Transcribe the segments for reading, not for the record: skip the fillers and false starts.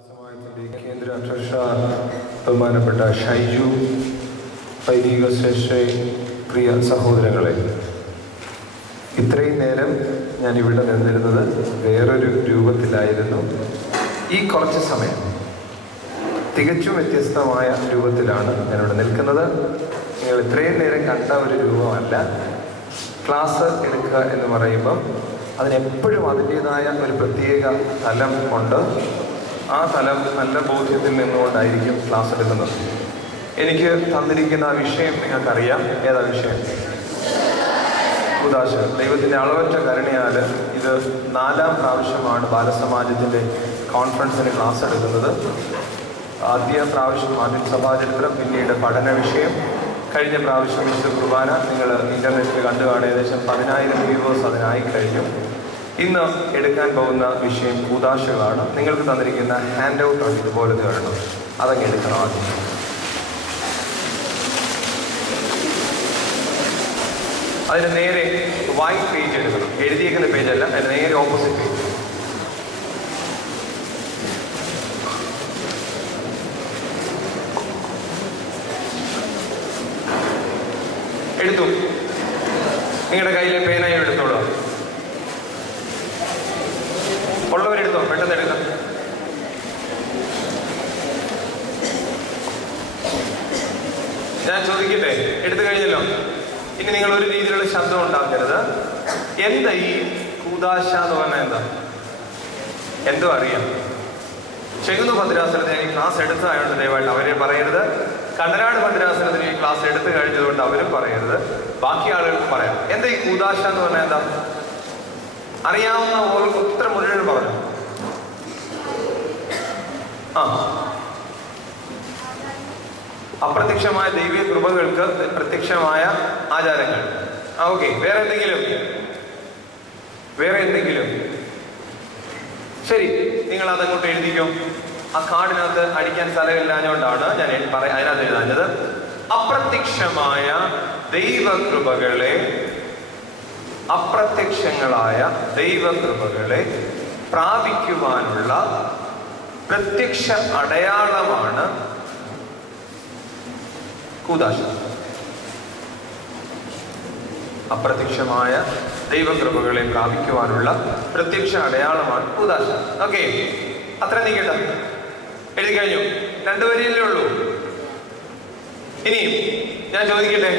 ബാലസമാജത്തിന്റെ കേന്ദ്ര ട്രഷറർ ബഹുമാനപ്പെട്ട ഷൈജു, വൈദിക ശ്രേഷ്ഠരെ, പ്രിയ സഹോദരങ്ങളെ, ഇത്രയും നേരം ഞാൻ ഇവിടെ നിന്നിരുന്നത് വേറൊരു രൂപത്തിലായിരുന്നു. ഈ കുറച്ച് സമയം തികച്ചും വ്യത്യസ്തമായ രൂപത്തിലാണ് ഞാനിവിടെ നിൽക്കുന്നത്. നിങ്ങൾ ഇത്രയും നേരം കണ്ട ഒരു രൂപമല്ല. ക്ലാസ് എടുക്കുക എന്ന് പറയുമ്പം അതിനെപ്പോഴും അതിൻ്റെതായ ഒരു പ്രത്യേക തലം ഉണ്ട്. ആ തലം നല്ല ബോധ്യത്തിൽ നിന്നുകൊണ്ടായിരിക്കും ക്ലാസ് എടുക്കുന്നത്. എനിക്ക് തന്നിരിക്കുന്ന ആ വിഷയം നിങ്ങൾക്കറിയാം. ഏതാ വിഷയം? കൂദാശ. ദൈവത്തിൻ്റെ അളവറ്റ കരുണയാൽ ഇത് 4ാം പ്രാവശ്യമാണ് ബാലസമാജത്തിൻ്റെ കോൺഫറൻസിന് ക്ലാസ് എടുക്കുന്നത്. ആദ്യ പ്രാവശ്യം ആദ്യ സഭാചരിത്രം, പിന്നീട് പഠന വിഷയം, കഴിഞ്ഞ പ്രാവശ്യം വിശുദ്ധ കുർബാന. നിങ്ങൾ ഇൻ്റർനെറ്റിൽ കണ്ടു കാണുക. ഏകദേശം 10,000 വ്യൂവേഴ്സ് അതിനായി കഴിഞ്ഞു. ഇന്ന് എടുക്കാൻ പോകുന്ന വിഷയം കൂദാശകളാണ്. നിങ്ങൾക്ക് തന്നിരിക്കുന്ന ഹാൻഡ് ഔട്ട് ആണ് ഇതുപോലെ കാണണം. അതങ്ങ് എടുക്കണം. ആദ്യം അതിന് നേരെ വൈറ്റ് പേജ് എടുക്കണം. എഴുതിയേക്കുന്ന പേജല്ല, അതിന് നേരെ ഓപ്പോസിറ്റ് പേജ്. എടുത്തു. നിങ്ങളുടെ കയ്യിലെ പേനായി എടുത്തോളൂ. ഉള്ളവരെടുത്തോ, പെട്ടെന്ന് എടുക്കാം. ഞാൻ ചോദിക്കട്ടെ? എടുത്തു കഴിഞ്ഞല്ലോ. ഇനി നിങ്ങൾ ഒരു രീതിയിലുള്ള ശബ്ദം ഉണ്ടാക്കരുത്. എന്താ ഈ കൂദാശ എന്ന് പറഞ്ഞാൽ? എന്തോ അറിയാം. ചെങ്ങുന്നു ഭദ്രാസനത്തിന് ഈ ക്ലാസ് എടുത്തതായതുകൊണ്ട് ദയവായിട്ട് അവരെ പറയരുത്. കണ്ടനാട് ഭദ്രാസനത്തിന് ഈ ക്ലാസ് എടുത്തു കഴിഞ്ഞതുകൊണ്ട് അവരും പറയരുത്. ബാക്കി ആളുകൾക്ക് പറയാം. എന്താ ഈ കൂദാശ എന്ന് പറഞ്ഞാൽ? എന്താ അറിയാവുന്ന ഉത്തര മുഴുവൻ പറഞ്ഞു. അപ്രത്യക്ഷമായ ദൈവീയ കൃപകൾക്ക് പ്രത്യക്ഷമായ ആചാരങ്ങൾ. ഓക്കെ. വേറെ എന്തെങ്കിലും? ശരി, നിങ്ങൾ അതങ്ങോട്ട് എഴുതിക്കോ. ആ കാർഡിനകത്ത് അടിക്കാൻ സ്ഥലമില്ലാഞ്ഞുകൊണ്ടാണ് ഞാൻ അതിനകത്ത് എഴുതാഞ്ഞത്. അപ്രത്യക്ഷമായ ദൈവകൃപകളെ, അപ്രത്യക്ഷങ്ങളായ ദൈവകൃപകളെ പ്രാപിക്കുവാനുള്ള പ്രത്യക്ഷ അടയാളമാണ് കൂദാശ. അപ്രത്യക്ഷമായ ദൈവകൃപകളെ പ്രാപിക്കുവാനുള്ള പ്രത്യക്ഷ അടയാളമാണ് കൂദാശ. ഓക്കെ, അത്ര നീക്കട്ടെ. എഴുതി കഴിഞ്ഞു. 2 വരിയല്ലേ ഉള്ളൂ. ഇനിയും ഞാൻ ചോദിക്കട്ടെ,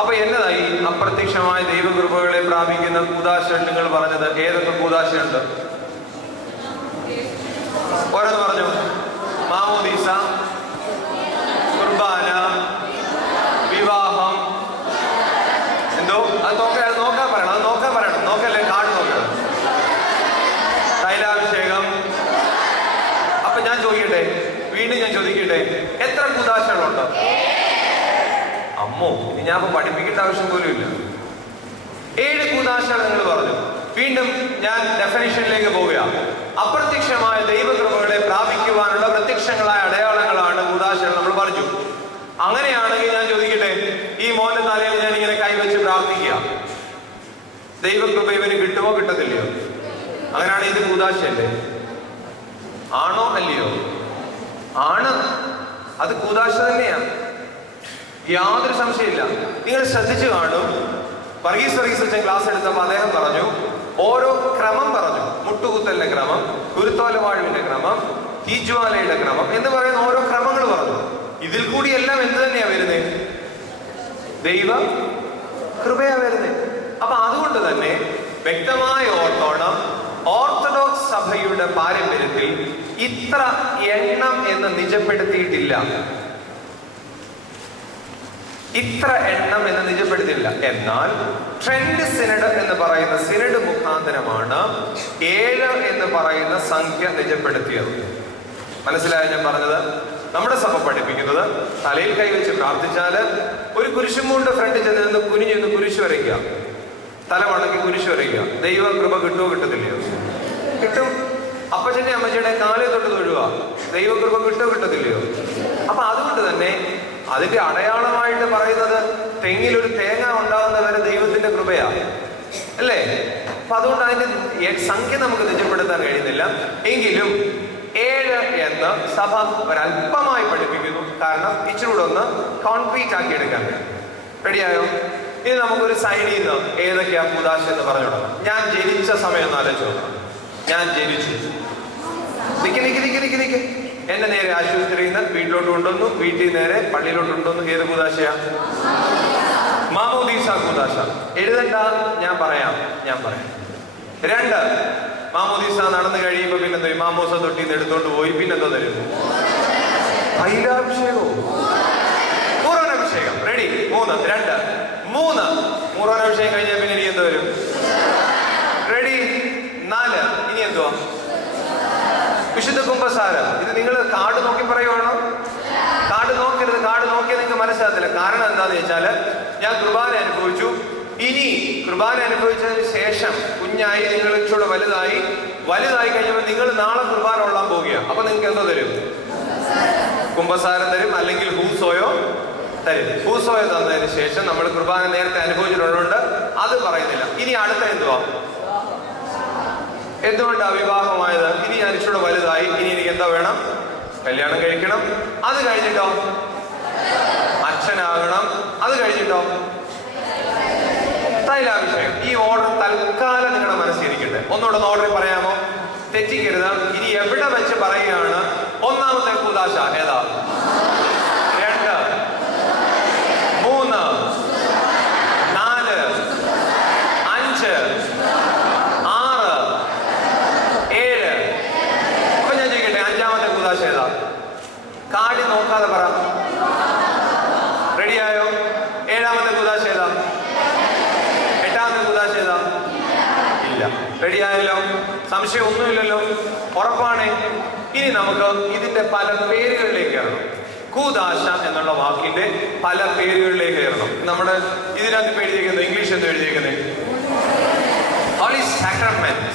അപ്പൊ എന്നതായി അപ്രത്യക്ഷമായ ദൈവകൃപകളെ പ്രാപിക്കുന്ന കൂദാശ? നിങ്ങൾ പറഞ്ഞത് ഏതൊക്കെ കൂദാശയുണ്ട്? ഓരോന്ന് പറഞ്ഞു. മാമോദീസ, കുർബാന, വിവാഹം. എന്തോ? അത് നോക്കാൻ പറയണം. നോക്കല്ലേ, കാർഡ് നോക്കണം. തൈലാഭിഷേകം. അപ്പൊ ഞാൻ ചോദിക്കട്ടെ, വീണ്ടും ഞാൻ ചോദിക്കട്ടെ, എത്ര കൂദാശകളുണ്ട്? അമ്മോ, ഞാൻ ഇപ്പൊ പഠിപ്പിക്കേണ്ട ആവശ്യം പോലും ഇല്ല. 7 കൂദാശകൾ നിങ്ങൾ പറഞ്ഞു. വീണ്ടും ഞാൻ ഡെഫിനിഷനിലേക്ക് പോവുക. അപ്രത്യക്ഷമായ ദൈവകൃപകളെ പ്രാപിക്കുവാനുള്ള പ്രത്യക്ഷങ്ങളായ അടയാളങ്ങളാണ് കൂദാശകൾ നമ്മൾ പറഞ്ഞു. അങ്ങനെയാണെങ്കിൽ ഞാൻ ചോദിക്കട്ടെ, ഈ മോന്റെ തലയിൽ ഞാൻ ഇങ്ങനെ കൈവച്ച് പ്രാർത്ഥിക്കുക, ദൈവകൃപ ഇവന് കിട്ടുമോ കിട്ടത്തില്ലയോ? അങ്ങനെയാണ് ഇത് കൂദാശയല്ലേ? ആണോ അല്ലയോ? ആണ്. അത് കൂദാശ തന്നെയാണ്, യാതൊരു സംശയമില്ല. നിങ്ങൾ ശ്രദ്ധിച്ചു കാണും. വർഗീസ് അച്ഛൻ ക്ലാസ് എടുത്തപ്പോൾ അദ്ദേഹം പറഞ്ഞു, ഓരോ ക്രമം പറഞ്ഞു. മുട്ടുകുത്തലിന്റെ ക്രമം, കുരുത്തോലവാഴുവിന്റെ ക്രമം, തീജ്വാലയുടെ ക്രമം എന്ന് പറയുന്ന ഓരോ ക്രമങ്ങൾ പറഞ്ഞു. ഇതിൽ കൂടി എല്ലാം എന്ത് തന്നെയാ വരുന്നത്? ദൈവ കൃപയാ വരുന്നത്. അപ്പൊ അതുകൊണ്ട് തന്നെ വ്യക്തമായി ഓർത്തോണം, ഓർത്തഡോക്സ് സഭയുടെ പാരമ്പര്യത്തിൽ ഇത്ര എണ്ണം എന്ന് നിജപ്പെടുത്തിയിട്ടില്ല. എന്നാൽ ട്രെൻഡ് സിനഡ് എന്ന് പറയുന്ന സിനഡ് മുഖാന്തരമാണ് 7 എന്ന് പറയുന്ന സംഖ്യ നിജപ്പെടുത്തിയത്. മനസ്സിലായോ ഞാൻ പറഞ്ഞത്? നമ്മുടെ സഭ പഠിപ്പിക്കുന്നത് തലയിൽ കൈവച്ച് പ്രാർത്ഥിച്ചാല് ഒരു കുരിശുമൂണ്ട് ഫ്രണ്ട് ചെന്ന് കുനിഞ്ഞൊന്ന് കുരിശ് വരയ്ക്കുക, തല മടക്കി കുരിശ് വരയ്ക്കുക. ദൈവ കൃപ കിട്ടുമോ കിട്ടത്തില്ലയോ? കിട്ടും. അപ്പച്ചന്റെ അമ്മച്ചിയുടെ കാലിൽ തൊട്ട് തൊഴുക, ദൈവകൃപ കിട്ടുമോ കിട്ടത്തില്ലയോ? അപ്പൊ അതുകൊണ്ട് തന്നെ അതിന്റെ അടയാളമായിട്ട് പറയുന്നത് തെങ്ങിൽ ഒരു തേങ്ങ ഉണ്ടാകുന്നവരെ ദൈവത്തിന്റെ കൃപയാ അല്ലേ? അപ്പൊ അതുകൊണ്ട് അതിന്റെ സംഖ്യ നമുക്ക് നിജപ്പെടുത്താൻ കഴിയുന്നില്ല. എങ്കിലും 7 എന്ന് സഭ ഒരല്പമായി പഠിപ്പിക്കുന്നു. കാരണം ഇച്ചിരി കൂടെ ഒന്ന് കോൺക്രീറ്റ് ആക്കി എടുക്കാൻ വേണ്ടി. റെഡിയായോ? ഇനി നമുക്കൊരു സൈഡിൽ നിന്ന് ഏതൊക്കെയാ കൂദാശ എന്ന് പറഞ്ഞു തുടങ്ങാം. ഞാൻ ജനിച്ച സമയം ഒന്ന് ആലോചിച്ച് നോക്കാം. ഞാൻ ജനിച്ചു, നിക്ക് എന്നെ നേരെ ആശുപത്രിയിൽ നിന്ന് വീട്ടിലോട്ട് കൊണ്ടുവന്നു, വീട്ടിൽ നേരെ പള്ളിയിലോട്ട് കൊണ്ടുവന്നു. ഏത് കൂദാശയാ? മാമോദീസ കൂദാശ. എഴുതണ്ട, ഞാൻ പറയാം. 2, മാമോദീസ നടന്നു കഴിയുമ്പോ പിന്നെന്തോ മാമോസ തൊട്ടിന്ന് എടുത്തോണ്ട് പോയി പിന്നെന്തോ തരും? തൈലാഭിഷേകവും പൂർവ്വനാഭിഷേകം. റെഡി? 3 പൂർവ്വനാഭിഷേകം കഴിഞ്ഞാൽ പിന്നെ ഇനി എന്തോ വരും? റെഡി? 4 ഇനി എന്തുവാ? വിശുദ്ധ കുംഭസാരം. ഇത് നിങ്ങൾ കാർഡ് നോക്കി പറയുവാണോ? കാർഡ് നോക്കരുത്. കാർഡ് നോക്കിയാൽ നിങ്ങൾക്ക് മനസ്സിലാകത്തില്ല. കാരണം എന്താന്ന് വെച്ചാല് ഞാൻ കുർബാന അനുഭവിച്ചു. ഇനി കുർബാന അനുഭവിച്ചതിന് ശേഷം കുഞ്ഞായി നിങ്ങൾ ഇച്ചിരി വലുതായി കഴിഞ്ഞപ്പോൾ നിങ്ങൾ നാളെ കുർബാന കൊള്ളാൻ പോവുകയാണ്. അപ്പൊ നിങ്ങൾക്ക് എന്തോ തരും? കുംഭസാരം തരും, അല്ലെങ്കിൽ ഹൂസോയോ തരും. ഹൂസോയോ തന്നതിന് ശേഷം നമ്മൾ കുർബാന നേരത്തെ അനുഭവിച്ചിട്ടുള്ളതുകൊണ്ട് അത് പറയുന്നില്ല. ഇനി അടുത്ത എന്തുവാ? എന്തുകൊണ്ടാണ് വിവാഹമായത്? ഇനി ഞാൻ ഇച്ചിരി വലുതായി, ഇനി എനിക്ക് എന്താ വേണം? കല്യാണം കഴിക്കണം. അത് കഴിഞ്ഞിട്ടോ അച്ഛനാകണം. അത് കഴിഞ്ഞിട്ടോ തൈലാഭിഷേകം. ഈ ഓർഡർ തൽക്കാലം നിങ്ങളുടെ മനസ്സിരിക്കട്ടെ. ഒന്നുകൂടെ ഓർഡർ പറയാമോ? തെറ്റിക്കരുത്. ഇനി എവിടെ വെച്ച് പറയുകയാണ്? ഒന്നാമത്തെ കൂദാശ ഏതാ? 2, 3, 4, 5, 6, 7. അപ്പൊ ഞാൻ ചോദിക്കട്ടെ, അഞ്ചാമത്തെ കൂദാശ ഏതാ? കാടി നോക്കാതെ പറ. റെഡിയായോ? 7ാമത്തെ കൂദാശ ഏതാ? 8ാമത്തെ കൂദാശ ഏതാ? ഇല്ല. റെഡിയായല്ലോ? സംശയം ഒന്നുമില്ലല്ലോ? ഉറപ്പാണ്. ഇനി നമുക്ക് ഇതിന്റെ പല പേരുകളിലേക്ക് കയറണം. കൂദാശ എന്നുള്ള വാക്കിന്റെ പല പേരുകളിലേക്ക് കയറണം. നമ്മുടെ ഇതിനകത്ത് ഇപ്പൊ എഴുതിയിരിക്കുന്നത് ഇംഗ്ലീഷ് എന്ന് എഴുതിയിരിക്കുന്നത് ഹോളി സാക്രമെന്റ്.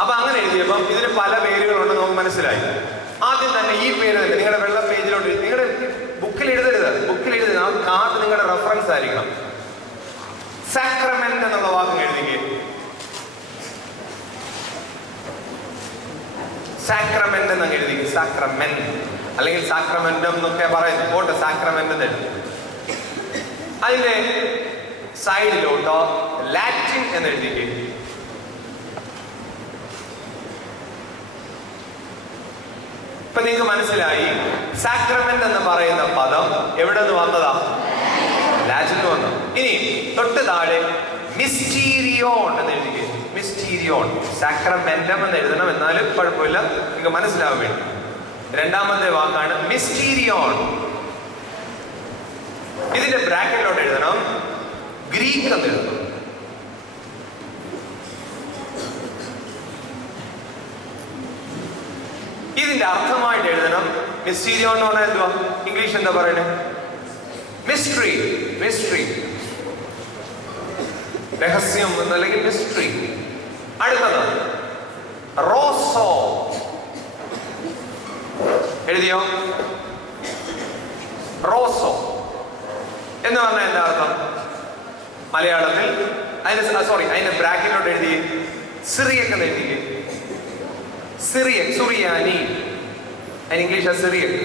അപ്പൊ അങ്ങനെ എഴുതിയപ്പം ഇതിന് പല പേരുകളുണ്ടെന്ന് നമുക്ക് മനസ്സിലായി. ആദ്യം തന്നെ ഈ പേര് തന്നെ നിങ്ങളുടെ വെള്ള പേജിലോട്ട്, നിങ്ങളുടെ ബുക്കിൽ എഴുതരുത്. ആ കാർഡ് നിങ്ങളുടെ റെഫറൻസ് ആയിരിക്കണം. സാക്രമെന്റ് എന്നുള്ള വാക്ക് എഴുതിക്കേ. സാക്രമെന്റ് എന്നങ്ങ് എഴുതിക്കേ. സാക്രമെന്റ് അല്ലെങ്കിൽ സാക്രമെന്റം എന്നൊക്കെ പറയുന്നത്. പോട്ടെ, സാക്രമെന്റ് തരും. അതിന്റെ സൈഡിലോട്ടോ ലാറ്റിൻ എന്ന് എഴുതിക്കേ. ഇപ്പൊ നിങ്ങൾക്ക് മനസ്സിലായി സാക്രമെന്റ് എന്ന് പറയുന്ന പദം എവിടെ നിന്ന് വന്നതാ? ലാറ്റിന് വന്നു. ഇനി തൊട്ട് താഴെ മിസ്റ്റീരിയോൺ എന്ന് എഴുതിക്കേ. മിസ്റ്റീരിയോൺ. സാക്രമെന്റം എന്ന് എഴുതണം, എന്നാലും കുഴപ്പമില്ല, നിങ്ങൾക്ക് മനസ്സിലാവാൻ വേണ്ടി. 2ാമത്തെ വാക്കാണ് മിസ്റ്റീരിയോൺ. ഇതിന്റെ ബ്രാക്കറ്റിലോട്ട് എഴുതണം ഗ്രീക്ക് എന്ന് എഴുതണം. ഇതിന്റെ അർത്ഥമായിട്ട് എഴുതണം. മിസ്റ്റീരിയോൺ എന്ന് പറഞ്ഞാൽ എന്തുവാ? ഇംഗ്ലീഷ് എന്താ പറയണേ? മിസ്റ്ററി. രഹസ്യം എന്നല്ലെങ്കിൽ മിസ്റ്ററി. അടുത്തത് റോസോ. എഴുതിയോ? റോസോ എന്ന് പറഞ്ഞാൽ എന്താ അർത്ഥം? മലയാളത്തിൽ അതിന്റെ ബ്രാക്കറ്റിലോട്ട് എഴുതി സിറിയക് എന്ന് എഴുതിയേ. സുറിയാനി. അതിന് English Syriac.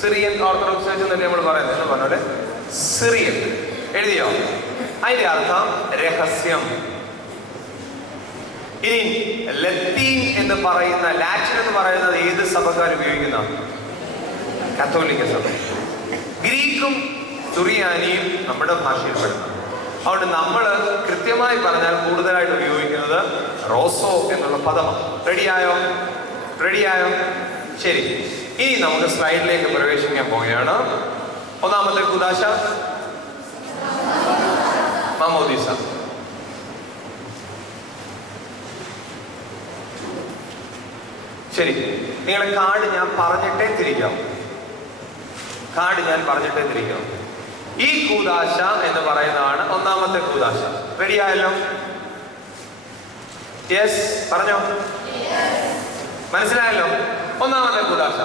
Syrian Orthodox church എന്നല്ലേ നമ്മൾ പറയുന്നത്. പറഞ്ഞോടെ സിറിയക് എഴുതിയോ? അതിന്റെ അർത്ഥം രഹസ്യം. ഇനി ലത്തീൻ എന്ന് പറയുന്ന, ലാറ്റിൻ എന്ന് പറയുന്നത് ഏത് സഭക്കാർ ഉപയോഗിക്കുന്ന? കത്തോലിക്ക സഭ. ഗ്രീക്കും സുറിയാനിയും നമ്മുടെ ഭാഷയിൽ പെടുന്നു. അതുകൊണ്ട് നമ്മൾ കൃത്യമായി പറഞ്ഞാൽ കൂടുതലായിട്ട് ഉപയോഗിക്കുന്നത് റോസോ എന്നുള്ള പദമാണ്. റെഡിയായോ? ശരി. ഇനി നമുക്ക് സ്ലൈഡിലേക്ക് പ്രവേശിക്കാൻ പോവുകയാണ്. ഒന്നാമത്തെ കൂദാശ മാമോദീസ. ശരി, നിങ്ങളെ കാർഡ് ഞാൻ പറഞ്ഞിട്ടേ തിരിക്കാം. ഈ കൂദാശ എന്ന് പറയുന്നതാണ് ഒന്നാമത്തെ കൂദാശ. റെഡിയായല്ലോ? യെസ് പറഞ്ഞോ? മനസ്സിലായല്ലോ? ഒന്നാമത്തെ കൂദാശ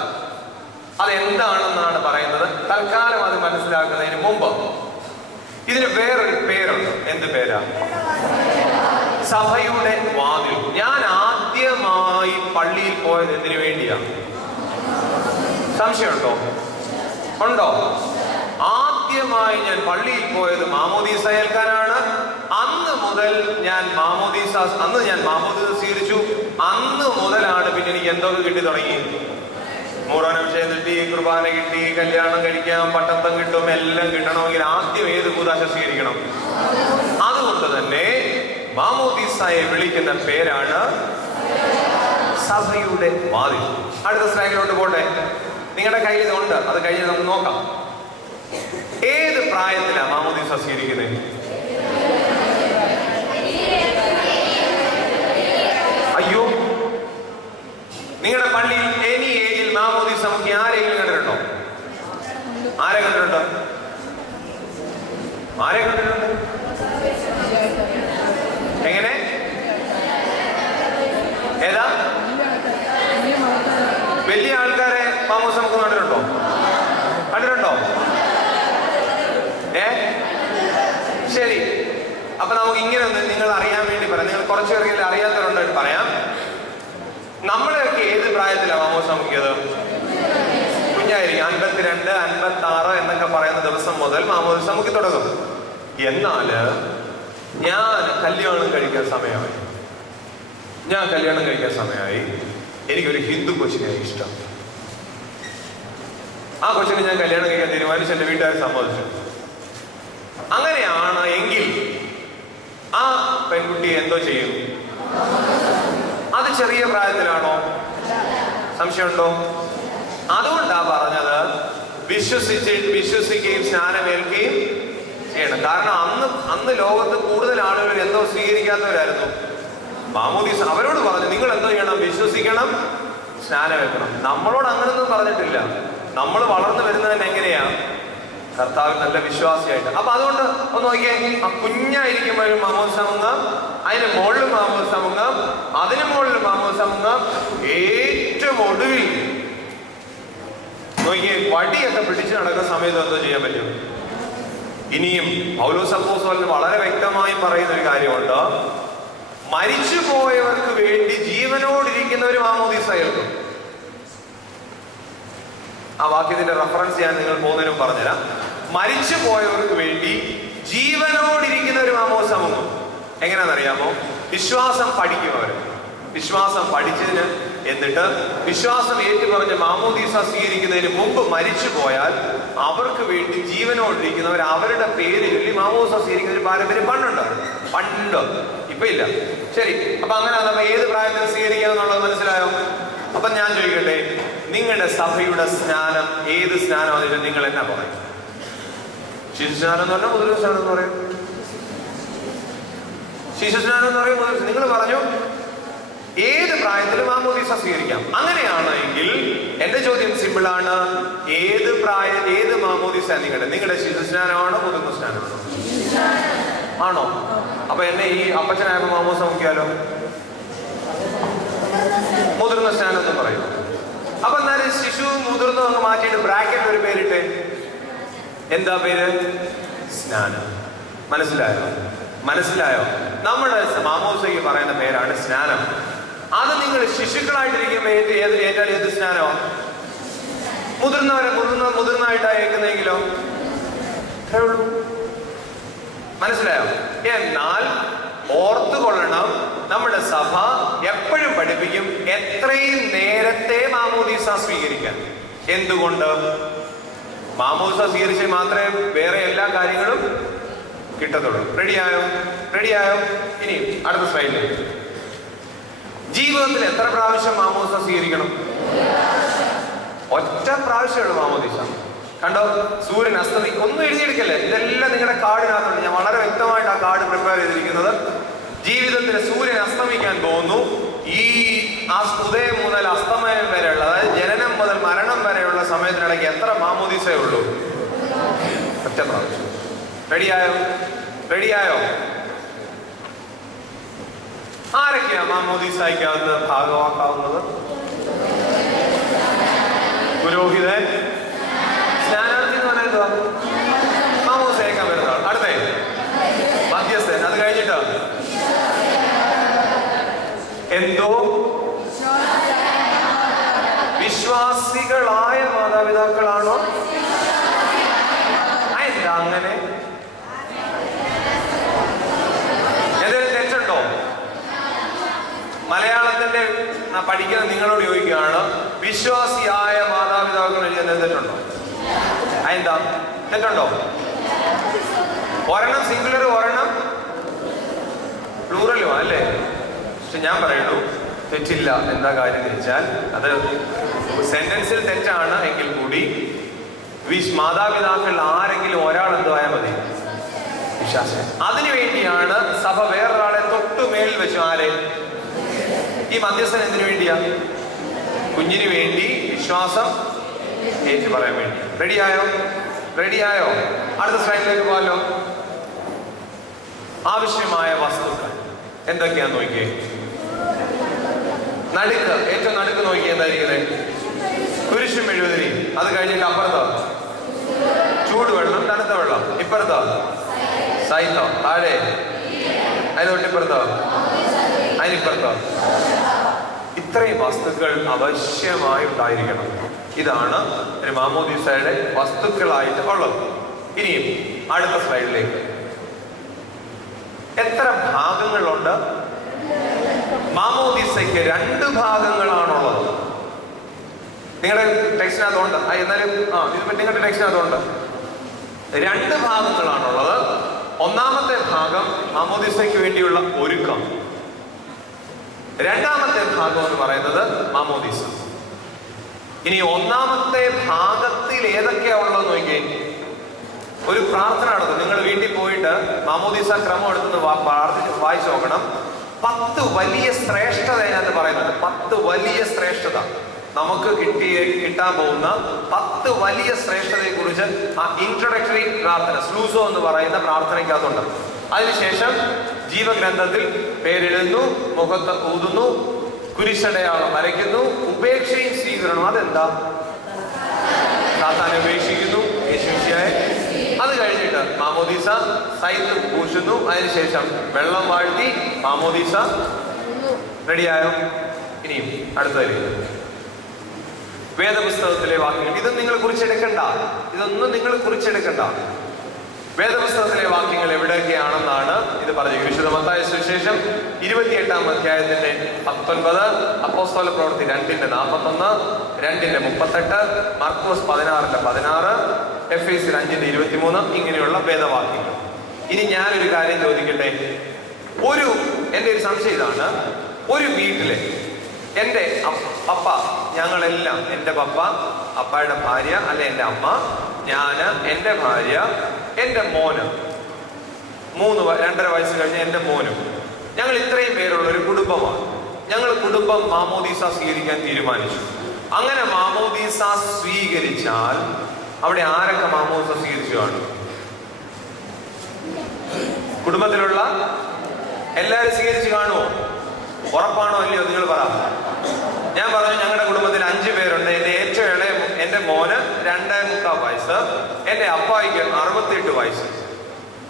അതെന്താണെന്നാണ് പറയുന്നത്. തൽക്കാലം അത് മനസ്സിലാക്കുന്നതിന് മുമ്പ് ഇതിന് വേറൊരു പേരുണ്ട്. എന്ത് പേരാ? സഭയുടെ വാതിൽ. ഞാൻ ആദ്യമായി പള്ളിയിൽ പോയത് എന്തിനു വേണ്ടിയാണ്? സംശയമുണ്ടോ? ഉണ്ടോ? ആദ്യമായി ഞാൻ പള്ളിയിൽ പോയത് മാമോദീസ ഏൽക്കാനാണ്. അന്ന് മുതൽ ഞാൻ മാമോദീസ സ്വീകരിച്ചു. അന്ന് മുതലാണ് പിന്നെ എനിക്ക് എന്തൊക്കെ കിട്ടി തുടങ്ങി. മൂടാനഭിഷേകം കിട്ടി, കുർബാന കിട്ടി, കല്യാണം കഴിക്കാം, പട്ടത്തം കിട്ടും, എല്ലാം കിട്ടണമെങ്കിൽ ആദ്യം ഏത് കൂദാശ സ്വീകരിക്കണം? അതുകൊണ്ട് തന്നെ മാമോദീസയെ വിളിക്കുന്ന പേരാണ് സഭയുടെ വാതിൽ. അടുത്ത സ്ലൈഡിലോട്ട് പോട്ടെ. നിങ്ങളുടെ കയ്യിൽ ഇതുണ്ട്, അത് കഴിഞ്ഞ് നമുക്ക് നോക്കാം. ഏത് പ്രായത്തിലാണ് മാമോദീസ സ്വീകരിക്കുന്നത്? അയ്യോ, നിങ്ങളുടെ പള്ളിയിൽ എനി ഏജിൽ മാമോദീസ നമുക്ക് ആരെങ്കിലും കണ്ടിട്ടുണ്ടോ? ആരെ കണ്ടിട്ടുണ്ട്? ആരെ കണ്ടിട്ടുണ്ട്? എങ്ങനെ? ഏതാ? വലിയ ആൾക്കാരെ മാമോദീസ നമുക്ക് കണ്ടിട്ടുണ്ടോ? കണ്ടിട്ടുണ്ടോ? ശരി. അപ്പൊ നമുക്ക് ഇങ്ങനെ ഒന്ന് നിങ്ങൾ അറിയാൻ വേണ്ടി പറയാം. നിങ്ങൾ കുറച്ചു പേർക്ക് അറിയാത്തവരുണ്ടായിട്ട് പറയാം. നമ്മളെയൊക്കെ ഏത് പ്രായത്തിലാണ് മാമോദീസ മുക്കിയത്? കുഞ്ഞായിരിക്കും. 52, 56 എന്നൊക്കെ പറയുന്ന ദിവസം മുതൽ മാമോദീസ മുക്കി തുടങ്ങും. എന്നാല് ഞാൻ കല്യാണം കഴിക്കാൻ സമയമായി. എനിക്കൊരു ഹിന്ദു കൊച്ചിനെ ഇഷ്ടം. ആ കൊച്ചിനെ ഞാൻ കല്യാണം കഴിക്കാൻ തീരുമാനിച്ചു. എന്റെ വീട്ടുകാർ സമ്മതിച്ചു. അങ്ങനെയാണ് എങ്കിൽ ആ പെൺകുട്ടി എന്തോ ചെയ്യും? അത് ചെറിയ പ്രായത്തിലാണോ? സംശയമുണ്ടോ? അതുകൊണ്ടാ പറഞ്ഞത് വിശ്വസിക്കുകയും സ്നാനമേൽക്കുകയും ചെയ്യണം. കാരണം അന്ന് ലോകത്ത് കൂടുതൽ ആളുകൾ എന്തോ സ്വീകരിക്കാത്തവരായിരുന്നു. മാമോദീസ അവരോട് പറഞ്ഞു, നിങ്ങൾ എന്തോ ചെയ്യണം? വിശ്വസിക്കണം, സ്നാനമേൽക്കണം. നമ്മളോട് അങ്ങനൊന്നും പറഞ്ഞിട്ടില്ല. നമ്മൾ വളർന്നു വരുന്നതിന് എങ്ങനെയാ? കർത്താവ് നല്ല വിശ്വാസിയായിട്ട്. അപ്പൊ അതുകൊണ്ട് ഒന്ന് നോക്കിയേ, ആ കുഞ്ഞായിരിക്കുമ്പോഴും മാമോദീസ മുങ്ങാം, അതിന് മുകളിൽ മാമോദീസ മുങ്ങാം, അതിന് മുകളിൽ മാമോദീസ മുങ്ങാം. ഏറ്റവും ഒടുവിൽ നോക്കിയേ, വടിയൊക്കെ പിടിച്ച് നടക്കുന്ന സമയത്ത് എന്തോ ചെയ്യാൻ പറ്റും? ഇനിയും പൗലോസ് അപ്പോസ്തലൻ വളരെ വ്യക്തമായി പറയുന്ന ഒരു കാര്യമുണ്ട്. മരിച്ചുപോയവർക്ക് വേണ്ടി ജീവനോടിരിക്കുന്നവരും മാമോദീസ ഏൽക്കും. ആ വാക്യത്തിന്റെ റെഫറൻസ് ഞാൻ നിങ്ങൾ പോകുന്നതിനും പറഞ്ഞുതരാം. മരിച്ചു പോയവർക്ക് വേണ്ടി ജീവനോടിരിക്കുന്നവർ മാമോദീസ മുങ്ങും. എങ്ങനെയാണെന്നറിയാമോ? വിശ്വാസം പഠിക്കുന്നവർ. വിശ്വാസം പഠിച്ചതിന് എന്നിട്ട് വിശ്വാസം ഏറ്റുപറഞ്ഞ് മാമോദീസ സ്വീകരിക്കുന്നതിന് മുമ്പ് മരിച്ചു പോയാൽ അവർക്ക് വേണ്ടി ജീവനോടിരിക്കുന്നവർ അവരുടെ പേര് ചൊല്ലി മാമോദീസ സ്വീകരിക്കുന്ന ഒരു പാരമ്പര്യം പണ്ട്. ഇപ്പൊ ഇല്ല. ശരി. അപ്പൊ അങ്ങനെ നമ്മൾ ഏത് പ്രായത്തിൽ സ്വീകരിക്കാന്നുള്ളത് മനസ്സിലായോ? അപ്പൊ ഞാൻ ചോദിക്കട്ടെ, നിങ്ങളുടെ സഭയുടെ സ്നാനം ഏത് സ്നാനമാണെന്ന് നിങ്ങൾ എന്നാ പറയും? ശിശുസ്നാനം എന്ന് പറഞ്ഞാൽ മുതിർന്ന സ്നാനം എന്ന് പറയും. ശിശുസ്നാനം എന്ന് പറയും. നിങ്ങൾ പറഞ്ഞു ഏത് പ്രായത്തിലും മാമോദീസ സ്വീകരിക്കാം. അങ്ങനെയാണെങ്കിൽ എന്റെ ചോദ്യം സിമ്പിളാണ്. ഏത് മാമോദീസ നിങ്ങളുടെ ശിശുസ്നാനമാണോ മുതിർന്ന സ്നാനമാണോ? ആണോ? അപ്പൊ എന്നെ ഈ അപ്പച്ചനായപ്പോ മാമോദീസ മുക്കിയാലോ? മുതിർന്ന സ്നാനം എന്ന് പറയും. അപ്പൊ എന്നാലും ശിശു മുതിർന്നു അങ്ങ് മാറ്റിയിട്ട് ബ്രാക്കറ്റ് ഒരു പേരിട്ടെ. എന്താ പേര്? സ്നാനം. മനസ്സിലായോ? നമ്മുടെ മാമോദീസയ്ക്ക് പറയുന്ന പേരാണ് സ്നാനം. അത് നിങ്ങൾ ശിശുക്കളായിട്ടിരിക്കുമ്പോ ഏറ്റാൽ ഏത് സ്നാനമോ? മുതിർന്നതായിട്ടാ ഏൽക്കുന്നെങ്കിലോ? മനസ്സിലായോ? എന്നാൽ ഓർത്തുകൊള്ളണം, നമ്മുടെ സഭ എപ്പോഴും പഠിപ്പിക്കും എത്രയും നേരത്തെ മാമോദീസ സ്വീകരിക്കാൻ. എന്തുകൊണ്ട്? മാമോദീസ സ്വീകരിച്ച് മാത്രമേ വേറെ എല്ലാ കാര്യങ്ങളും കിട്ടത്തുള്ളൂ. റെഡിയായോ? ഇനി അടുത്ത സ്ലൈഡിലേക്ക്. ജീവിതത്തിൽ എത്ര പ്രാവശ്യം മാമോദീസ സ്വീകരിക്കണം? ഒറ്റ പ്രാവശ്യമുള്ളൂ മാമോദീസ. കണ്ടോ? സൂര്യൻ അസ്തമിക്കും. ഒന്നും എഴുതിയെടുക്കല്ലേ, ഇതെല്ലാം നിങ്ങളുടെ കാർഡിനകത്തുണ്ട്. ഞാൻ വളരെ വ്യക്തമായിട്ട് ആ കാർഡ് പ്രിപ്പയർ ചെയ്തിരിക്കുന്നത്. ജീവിതത്തിൽ സൂര്യൻ അസ്തമിക്കാൻ പോകുന്നു. ഈ ഉദയം മുതൽ അസ്തമയം വരെയുള്ള, അതായത് ജനനം മുതൽ മരണം വരെയുള്ള സമയത്തിനിടയ്ക്ക് എത്ര മാമോദീസയേ ഉള്ളൂ? ഒറ്റ പ്രാവശ്യം. റെഡിയായോ? ആരൊക്കെയാ മാമോദീസയ്ക്കകത്ത് ഭാഗമാക്കാവുന്നത്? പുരോഹിതൻ, സ്നാനാർത്ഥി എന്ന് പറഞ്ഞാൽ മാമോദീസ അയക്കാൻ വരുന്ന ആൾ. അടുത്തേ മധ്യസ്ഥൻ. അത് കഴിഞ്ഞിട്ട് എന്തോ വിശ്വാസികളായ മാതാപിതാക്കൾ. പഠിക്കുന്ന നിങ്ങളോട് ചോദിക്കുകയാണ്, വിശ്വാസിയായ മാതാപിതാക്കൾ എഴുതുന്നത് തെറ്റുണ്ടോ? അതെന്താ തെറ്റുണ്ടോ? ഒരെണ്ണം സിംഗുലർ, ഒരെണ്ണം പ്ലൂറലും അല്ലേ? പക്ഷെ ഞാൻ പറയുള്ളൂ തെറ്റില്ല. എന്താ കാര്യം വെച്ചാൽ അത് സെന്റൻസിൽ തെറ്റാണ് എങ്കിൽ കൂടി മാതാപിതാക്കൾ ആരെങ്കിലും ഒരാൾ എന്തുവായാൽ മതി, വിശ്വാസം. അതിനുവേണ്ടിയാണ് സഭ വേറൊരാളെ തൊട്ടുമേൽ വെച്ചു. ആരെ? ഈ മധ്യസ്ഥൻ എന്തിനു വേണ്ടിയാ? കുഞ്ഞിന് വേണ്ടി വിശ്വാസം ഏറ്റു പറയാൻ വേണ്ടി. റെഡിയായോ? റെഡിയായോ? അടുത്ത സ്ലൈഡിലേക്ക് പോകാലോ. ആവശ്യമായ വസ്തുക്കൾ എന്തൊക്കെയാന്ന് നോക്കിയേ. നടുക്ക്, ഏറ്റവും നടുക്ക് നോക്കിയേ എന്തായിരിക്കുന്നത്? കുരിശും മെഴുകുതിരി. അത് കഴിഞ്ഞിട്ട് അപ്പുറത്തോ ചൂടുവെള്ളം, തണുത്ത വെള്ളം. ഇപ്പുറത്തോ സൈത്തോ, താഴെ അതിന് തൊട്ടിപ്പുറത്തോ, അതിനിപ്പുറത്തോ. ഇത്രയും വസ്തുക്കൾ അവശ്യമായി ഉണ്ടായിരിക്കണം. ഇതാണ് ഒരു മാമോദീസയുടെ വസ്തുക്കളായിട്ട് ഉള്ളത്. ഇനിയും അടുത്ത സ്ലൈഡിലേക്ക്. എത്ര ഭാഗങ്ങളുണ്ട്? മാമോദീസയ്ക്ക് 2 ഭാഗങ്ങളാണുള്ളത്. നിങ്ങളുടെ ടെക്സ്റ്റിനകത്തുണ്ട്. എന്നാലും നിങ്ങളുടെ ടെക്സ്റ്റിനകത്തുണ്ട്. 2 ഭാഗങ്ങളാണുള്ളത്. ഒന്നാമത്തെ ഭാഗം മാമോദീസയ്ക്ക് വേണ്ടിയുള്ള ഒരുക്കം. രണ്ടാമത്തെ ഭാഗം എന്ന് പറയുന്നത് മാമോദീസ. ഇനി ഒന്നാമത്തെ ഭാഗത്തിൽ ഏതൊക്കെയാ ഉള്ളത് നോക്കിയേ. ഒരു പ്രാർത്ഥന നടത്തും. നിങ്ങൾ വീട്ടിൽ പോയിട്ട് മാമോദീസ ക്രമം എടുത്ത് വായിച്ചു നോക്കണം. 10 വലിയ ശ്രേഷ്ഠത അതിനകത്ത് പറയുന്നുണ്ട്. 10 വലിയ ശ്രേഷ്ഠത നമുക്ക് കിട്ടാൻ പോകുന്ന 10 വലിയ ശ്രേഷ്ഠതയെ കുറിച്ച് ആ ഇൻട്രൊഡക്ടറി പ്രാർത്ഥന, സ്ലൂസോ എന്ന് പറയുന്ന പ്രാർത്ഥനയ്ക്കകത്തുണ്ട്. അതിനുശേഷം ജീവഗ്രന്ഥത്തിൽ പേരെഴുതുന്നു, മുഖത്ത് ഊതുന്നു, കുരിശടയാളം വരയ്ക്കുന്നു, ഉപേക്ഷയും സ്വീകരണം. അതെന്താ? സാത്താനെ ഉപേക്ഷിക്കുന്നു, യേശുവിശിഹായെ. അത് കഴിഞ്ഞിട്ട് മാമോദീസ, സൈത്ത് പൂശുന്നു. അതിനുശേഷം വെള്ളം വാഴ്ത്തി മാമോദീസ. റെഡിയായോ? ഇനിയും അടുത്തതിലേക്ക് വേദപുസ്തകത്തിലെ വാക്യങ്ങൾ. ഇത് നിങ്ങൾ കുറിച്ചെടുക്കണ്ട, ഇതൊന്നും നിങ്ങൾ കുറിച്ചെടുക്കണ്ട. വേദപുസ്തകത്തിലെ വാക്യങ്ങൾ എവിടെയൊക്കെയാണെന്നാണ് ഇത് പറഞ്ഞത്. വിശുദ്ധ മത്തായി സുവിശേഷം 28-ാം അധ്യായത്തിന്റെ 19, അപ്പോസ്തല പ്രവൃത്തി 2:41, 2:38, മർക്കോസ് 16:16, എഫേസ്യർ 5:23, ഇങ്ങനെയുള്ള വേദവാക്യങ്ങൾ. ഇനി ഞാനൊരു കാര്യം ചോദിക്കട്ടെ. എന്റെ ഒരു സംശയം ഇതാണ്. ഒരു വീട്ടിലെ എൻ്റെ പപ്പ, ഞങ്ങളെല്ലാം, എൻ്റെ പപ്പ, അപ്പയുടെ ഭാര്യ അല്ലെ എൻ്റെ അമ്മ, ഞാന്, എൻ്റെ ഭാര്യ, എൻ്റെ മോന്, 2.5 വയസ്സ് കഴിഞ്ഞ എൻ്റെ മോനും, ഞങ്ങൾ ഇത്രയും പേരുള്ള ഒരു കുടുംബമാണ്. ഞങ്ങൾ കുടുംബം മാമോദീസ സ്വീകരിക്കാൻ തീരുമാനിച്ചു. അങ്ങനെ മാമോദീസ സ്വീകരിച്ചാൽ അവിടെ ആരൊക്കെ മാമോദീസ സ്വീകരിച്ചു കാണും? കുടുംബത്തിലുള്ള എല്ലാവരും സ്വീകരിച്ചു കാണുമോ? ഉറപ്പാണോ അല്ലയോ? നിങ്ങൾ പറ. ഞാൻ പറഞ്ഞു ഞങ്ങളുടെ കുടുംബത്തിൽ 5 പേരുണ്ട്. എൻ്റെ ഏറ്റവും ഇളയ എൻ്റെ മോന് 2.25 വയസ്സ്, എൻ്റെ അപ്പായിക്ക് 68 വയസ്സ്.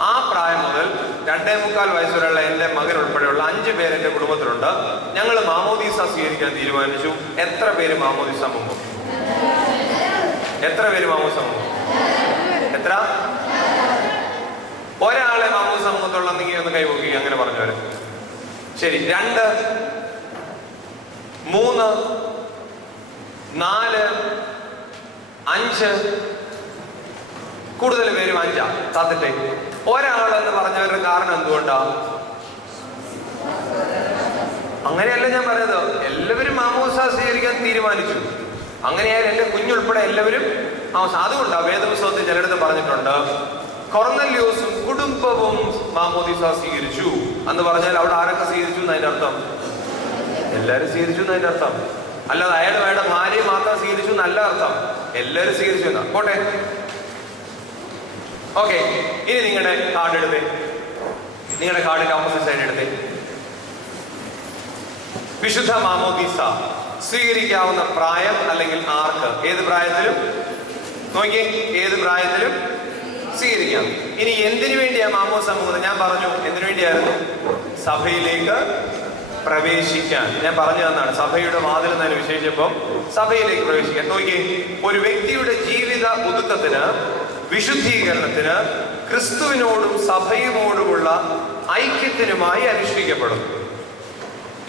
ആ പ്രായം മുതൽ 2.25 വയസ്സ് വരെയുള്ള എൻ്റെ മകൻ ഉൾപ്പെടെയുള്ള 5 പേര് എൻ്റെ കുടുംബത്തിലുണ്ട്. ഞങ്ങൾ മാമോദീസ സ്വീകരിക്കാൻ തീരുമാനിച്ചു. എത്ര പേര് മാമോദീസ മുമ്പ്? എത്ര പേര് മാമോദീസ മുമ്പ്? എത്ര? ഒരാളെ മാമോദീസ മുമ്പത്തുള്ളെങ്കിൽ ഒന്ന് കൈപോക്കി. അങ്ങനെ പറഞ്ഞവര് ശരി. 2, 3, 4, 5, കൂടുതൽ പേരും 5. താത്തിട്ടെ. ഒരാളെന്ന് പറഞ്ഞവരുടെ കാരണം എന്തുകൊണ്ടാ? അങ്ങനെയല്ല ഞാൻ പറയുന്നത്. എല്ലാവരും മാമോദീസ സ്വീകരിക്കാൻ തീരുമാനിച്ചു. അങ്ങനെയായാലും എൻ്റെ കുഞ്ഞുൾപ്പെടെ എല്ലാവരും അതുകൊണ്ടാ വേദപുസ്തകത്തിൽ ചിലയിടത്ത് പറഞ്ഞിട്ടുണ്ട്, കൊർന്നല്യോസും കുടുംബവും മാമോദീസ സ്വീകരിച്ചു എന്ന് പറഞ്ഞാൽ അവിടെ ആരൊക്കെ സ്വീകരിച്ചു എന്നതിന്റെ അർത്ഥം? എല്ലാവരും സ്വീകരിച്ചു എന്നതിന്റെ അർത്ഥം. അല്ലാതെ അയാളുടെ ഭാര്യ മാത്രം സ്വീകരിച്ചു എന്നല്ല അർത്ഥം. എല്ലാവരും സ്വീകരിച്ചു എന്നാ. പോട്ടെ. ഓക്കെ. ഇനി നിങ്ങളുടെ കാർഡ് എടുത്തേ. നിങ്ങളുടെ കാർഡിന്റെ ഓപ്പോസിറ്റ് സൈഡ് എടുത്തേ. വിശുദ്ധ മാമോദീസ സ്വീകരിക്കാവുന്ന പ്രായം അല്ലെങ്കിൽ ആർക്ക്? ഏത് പ്രായത്തിലും നോക്കിയേ, ഏത് പ്രായത്തിലും സ്വീകരിക്കാം. ഇനി എന്തിനു വേണ്ടിയാ മാമോദീസ മുങ്ങുന്നത്? ഞാൻ പറഞ്ഞു എന്തിനു വേണ്ടിയായിരുന്നു? സഭയിലേക്ക് പ്രവേശിക്കാൻ. ഞാൻ പറഞ്ഞു തന്നാണ് സഭയുടെ വാതിൽ എന്ന് വിശേഷിച്ചപ്പോൾ സഭയിലേക്ക് പ്രവേശിക്കാൻ. നോക്കിയേ, ഒരു വ്യക്തിയുടെ ജീവിത പുതുക്കത്തിന്, വിശുദ്ധീകരണത്തിന്, ക്രിസ്തുവിനോടും സഭയുമോടുമുള്ള ഐക്യത്തിനുമായി അനുഷ്ഠിക്കപ്പെടുന്നു.